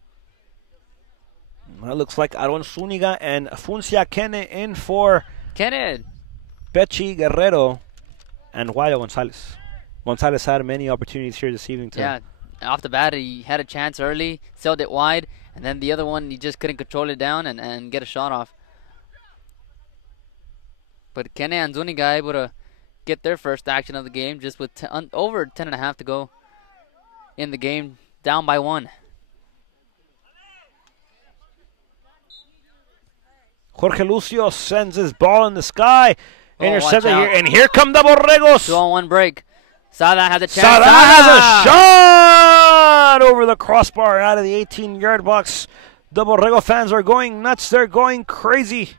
Well, it looks like Aaron Zuniga and Funcia Kene in for Kenneth. Pechi Guerrero and Guayo Gonzalez. Gonzalez had many opportunities here this evening to... Yeah, off the bat, he had a chance early, sailed it wide, and then the other one, he just couldn't control it down and get a shot off. But Kene and Zuniga able to get their first action of the game just with over 10.5 to go in the game, down by 1. Jorge Lucio sends his ball in the sky. Intercepted watch here, out. and here come the Borregos. 2-on-1 break. Sada has a chance. Sada has a shot over the crossbar out of the 18-yard box. The Borrego fans are going nuts. They're going crazy.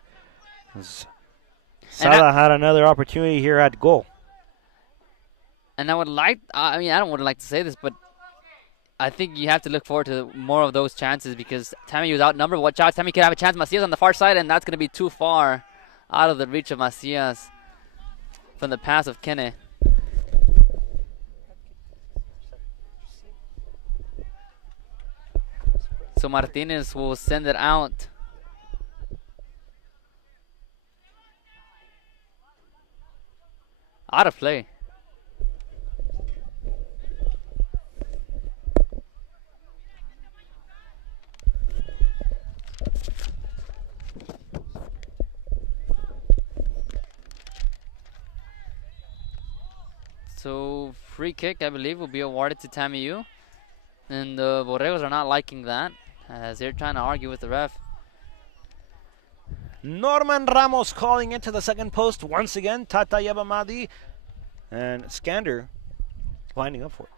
Sada had another opportunity here at goal. And I would like, I don't would like to say this, but I think you have to look forward to more of those chances because TAMIU is outnumbered. Watch out, TAMIU could have a chance. Macias on the far side, and that's going to be too far out of the reach of Macias from the pass of Kene. So Martinez will send it out. Out of play. So free kick, I believe, will be awarded to TAMIU. And the Borregos are not liking that, as they're trying to argue with the ref. Norman Ramos calling into the second post once again. Tata Yabamadi and Skander lining up for it.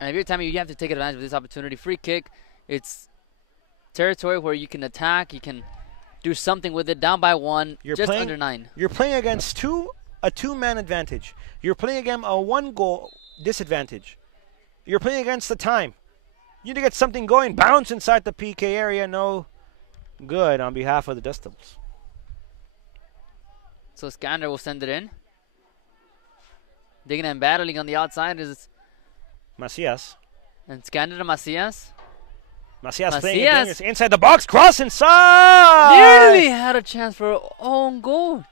And if you're TAMIU, you have to take advantage of this opportunity. Free kick, it's territory where you can attack, you can do something with it. Down by 1, just under 9. You're playing against a two-man advantage. You're playing against a 1-goal disadvantage. You're playing against the time. You need to get something going. Bounce inside the PK area. No good on behalf of the Dust Devils. So Skander will send it in. Digging and battling on the outside is Macias. And Skander to Macias. Macias playing it inside the box. Cross inside. Nearly had a chance for own goal.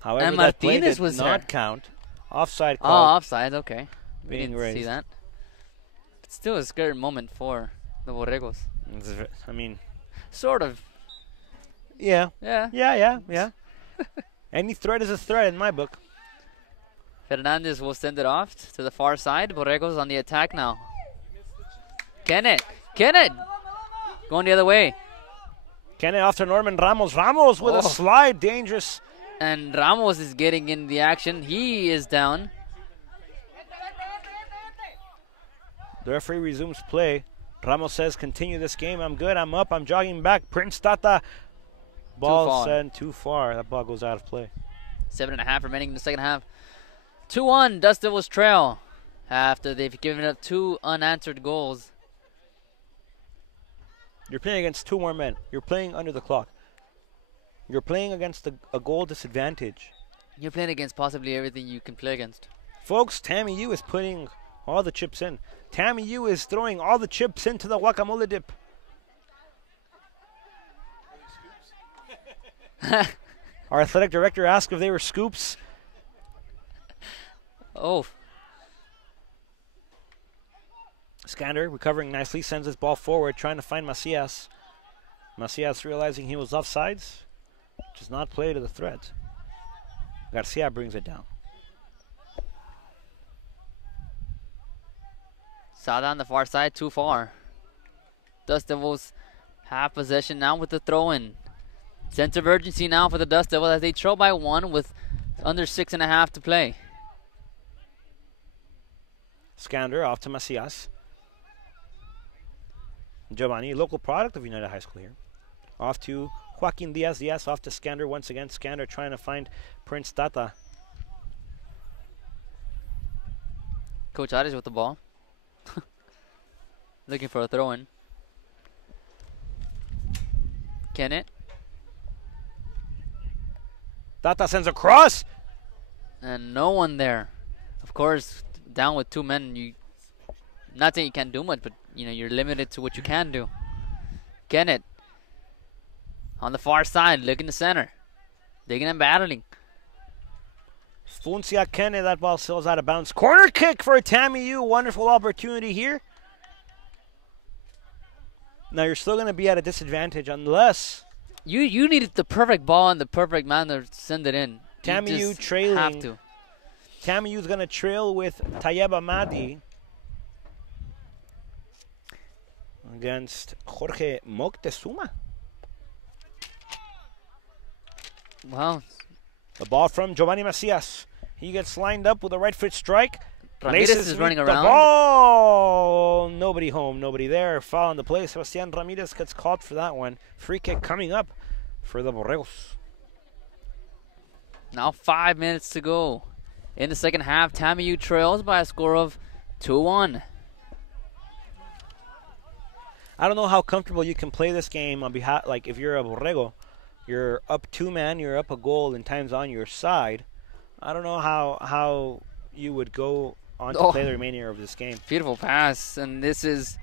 However, and that play Martinez did was not there. count. Offside Oh, call. offside. Okay. We Being didn't raised. see that. But still a scary moment for the Borregos. I mean, Sort of. yeah. Yeah. Yeah. Any threat is a threat in my book. Fernandez will send it off to the far side. Borrego's on the attack now. Kenneth going the other way. Kenneth off to Norman Ramos. Ramos with a slide, dangerous. And Ramos is getting in the action. He is down. The referee resumes play. Ramos says, continue this game. I'm good. I'm up. I'm jogging back. Prince Tata. Ball sent too far. That ball goes out of play. 7.5 remaining in the second half. 2-1, Dust Devils trail after they've given up 2 unanswered goals. You're playing against 2 more men. You're playing under the clock. You're playing against a goal disadvantage. You're playing against possibly everything you can play against. Folks, TAMIU is putting all the chips in. TAMIU is throwing all the chips into the guacamole dip. Our athletic director asked if they were scoops. Oh. Skander recovering nicely, sends his ball forward, trying to find Macias. Macias realizing he was offsides, does not play to the threat. Garcia brings it down. Sada on the far side, too far. Dust Devils have possession now with the throw-in. Sense of urgency now for the Dust Devils as they trail by 1 with under 6.5 to play. Skander off to Macias. Giovanni, local product of United High School here. Off to Joaquin Diaz. Diaz off to Skander once again. Skander trying to find Prince Tata. Coach Ares with the ball. Looking for a throw-in. Kenneth. Tata sends a cross. And no one there. Of course, down with 2 men, you not saying you can't do much, but you know you're limited to what you can do. Kenneth on the far side, looking to center, digging and battling. Funcia Kenneth, that ball sails out of bounds. Corner kick for TAMIU. Wonderful opportunity here. Now you're still going to be at a disadvantage unless you needed the perfect ball and the perfect man to send it in. TAMIU trailing. Have to. TAMIU's going to trail with Tayeb Amadi against Jorge Moctezuma. Wow. The ball from Giovanni Macias. He gets lined up with a right foot strike. Ramirez is running around. The ball. Nobody home, nobody there. Foul on the play. Sebastian Ramirez gets caught for that one. Free kick coming up for the Borregos. Now 5 minutes to go. In the second half, TAMIU trails by a score of 2-1. I don't know how comfortable you can play this game on behalf, like if you're a Borrego, you're up 2 man, you're up a goal, and time's on your side. I don't know how you would go on to play the remainder of this game. Beautiful pass, and this is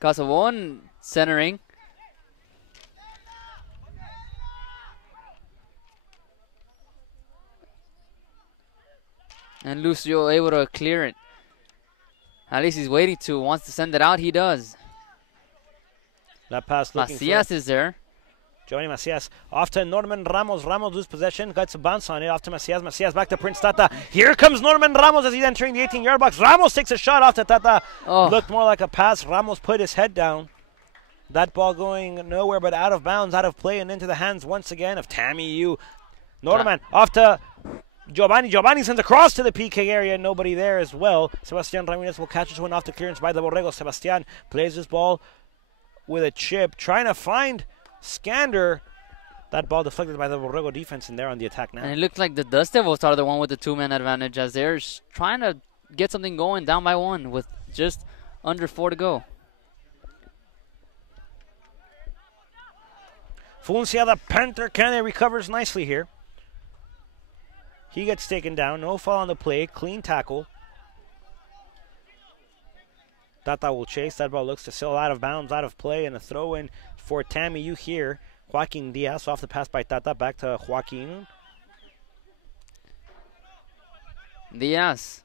Casabon centering. And Lucio able to clear it. At least he's waiting to. Wants to send it out. He does. That pass looking Macias is there. Giovanni Macias off to Norman Ramos. Ramos loses possession. Gets a bounce on it. Off to Macias. Macias back to Prince Tata. Here comes Norman Ramos as he's entering the 18-yard box. Ramos takes a shot off to Tata. Oh. Looked more like a pass. Ramos put his head down. That ball going nowhere but out of bounds, out of play, and into the hands once again of TAMIU. Norman off to Giovanni. Giovanni sends a cross to the PK area. Nobody there as well. Sebastian Ramirez will catch this one off the clearance by the Borrego. Sebastian plays this ball with a chip, trying to find Skander. That ball deflected by the Borrego defense, and they're on the attack now. And it looks like the Dust Devils are the one with the 2-man advantage as they're trying to get something going down by 1 with just under 4 to go. Funcia, the Panther Cannon, recovers nicely here. He gets taken down. No foul on the play. Clean tackle. Tata will chase. That ball looks to sail out of bounds, out of play, and a throw in for TAMIU here. Joaquin Diaz off the pass by Tata. Back to Joaquin. Diaz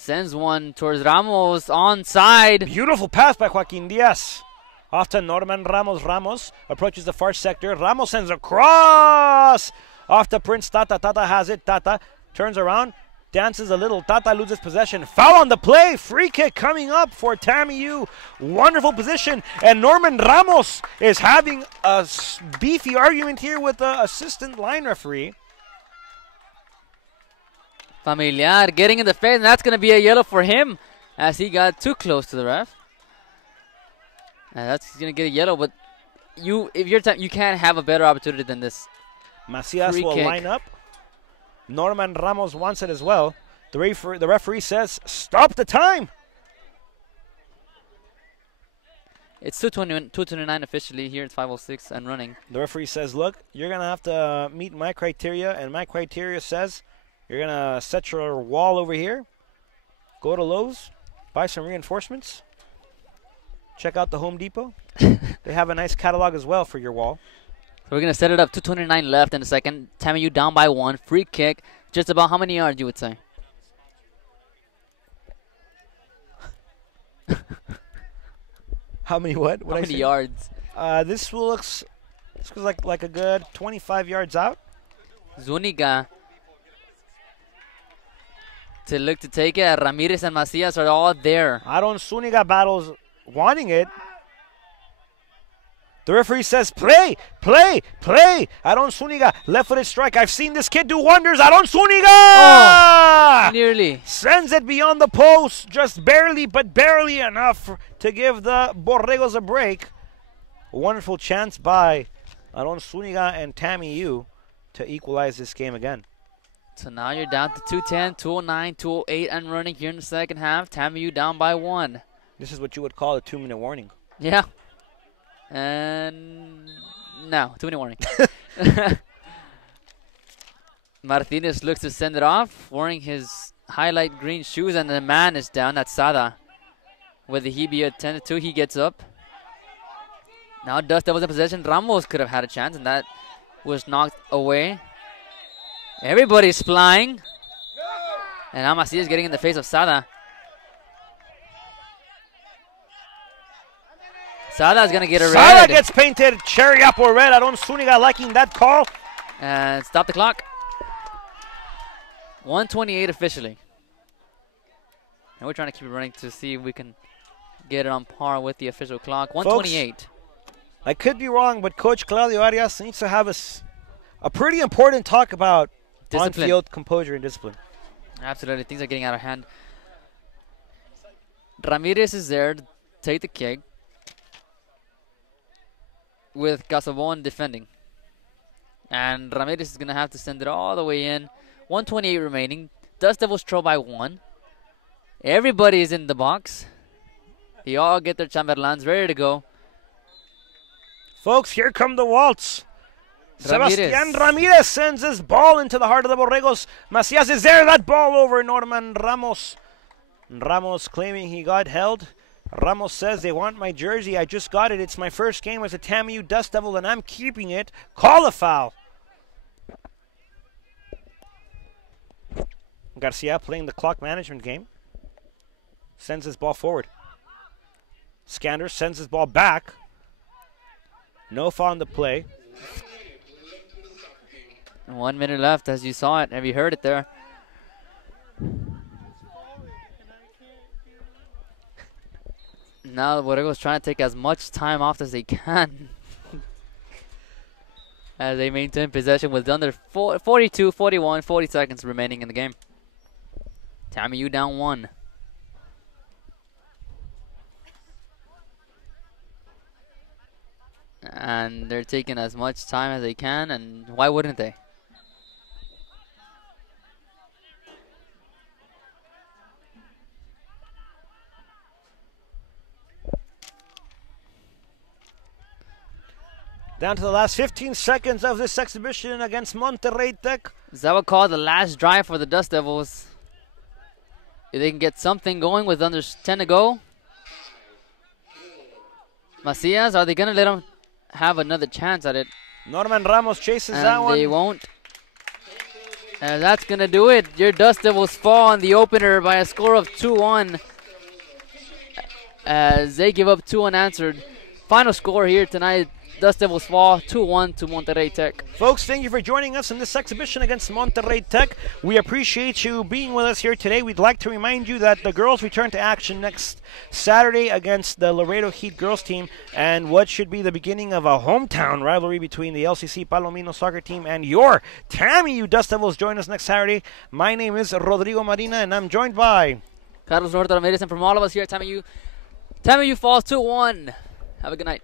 Sends one towards Ramos, onside. Beautiful pass by Joaquin Diaz. Off to Norman Ramos. Ramos approaches the far sector. Ramos sends a cross. Off to Prince Tata. Tata has it. Tata turns around, dances a little. Tata loses possession. Foul on the play. Free kick coming up for TAMIU. Wonderful position. And Norman Ramos is having a beefy argument here with the assistant line referee. Familiar getting in the face, and that's going to be a yellow for him as he got too close to the ref. And that's going to get a yellow, but if you're you can't have a better opportunity than this. Macias will line up. Norman Ramos wants it as well. The referee says, stop the time. It's 2:29 officially here. It's 5:06 and running. The referee says, look, you're going to have to meet my criteria, and my criteria says you're going to set your wall over here, go to Lowe's, buy some reinforcements, check out the Home Depot. They have a nice catalog as well for your wall. So we're going to set it up. 2:29 left in the second. TAMIU down by 1. Free kick. Just about how many yards you would say? How many what? How many yards? This looks like a good 25 yards out. Zuniga to look to take it. Ramirez and Macias are all there. Aaron Zuniga battles wanting it. The referee says, play, play, play. Aaron Zuniga, left-footed strike. I've seen this kid do wonders. Aaron Zuniga! Oh, nearly. Sends it beyond the post, just barely, but barely enough to give the Borregos a break. A wonderful chance by Aaron Zuniga and TAMIU to equalize this game again. So now you're down to 2:10, 2:09, 2:08 and running here in the second half. TAMIU down by 1. This is what you would call a 2-minute warning. Yeah. And no, 2-minute warning. Martinez looks to send it off, wearing his highlight green shoes, and the man is down. That's Sada. Whether he be attended to, he gets up. Now Dust Devils in possession. Ramos could have had a chance, and that was knocked away. Everybody's flying. And Amasi is getting in the face of Sada. Sada is going to get a red. Sada gets painted cherry apple red. Aaron Zuniga liking that call. And stop the clock. 1:28 officially. And we're trying to keep it running to see if we can get it on par with the official clock. 1:28. I could be wrong, but Coach Claudio Arias needs to have a pretty important talk about on-field composure and discipline. Absolutely. Things are getting out of hand. Ramirez is there to take the kick, with Casabon defending. And Ramirez is going to have to send it all the way in. 1:28 remaining. Dust Devils trail by 1. Everybody is in the box. They all get their chamberlains ready to go. Folks, here come the Waltz. Sebastian Ramirez sends his ball into the heart of the Borregos. Macias is there. That ball over Norman Ramos. Ramos claiming he got held. Ramos says, they want my jersey. I just got it. It's my first game as a TAMIU Dust Devil, and I'm keeping it. Call a foul. Garcia playing the clock management game. Sends his ball forward. Skander sends his ball back. No foul on the play. 1 minute left, as you saw it. Have you heard it there? Now the Borregos trying to take as much time off as they can as they maintain possession with under 42, 41, 40 seconds remaining in the game. TAMIU down 1. And they're taking as much time as they can, and why wouldn't they? Down to the last 15 seconds of this exhibition against Monterrey Tech. Is that what called the last drive for the Dust Devils? If they can get something going with under 10 to go. Macias, are they going to let him have another chance at it? Norman Ramos chases that one. They won't. And that's going to do it. Your Dust Devils fall in the opener by a score of 2-1 as they give up 2 unanswered. Final score here tonight, Dust Devils fall 2-1 to Monterrey Tech. Folks, thank you for joining us in this exhibition against Monterrey Tech. We appreciate you being with us here today. We'd like to remind you that the girls return to action next Saturday against the Laredo Heat girls team, and what should be the beginning of a hometown rivalry between the LCC Palomino soccer team and your TAMIU Dust Devils. Join us next Saturday. My name is Rodrigo Marina, and I'm joined by Carlos Roberto Ramirez, and from all of us here at TAMIU, TAMIU falls 2-1. Have a good night.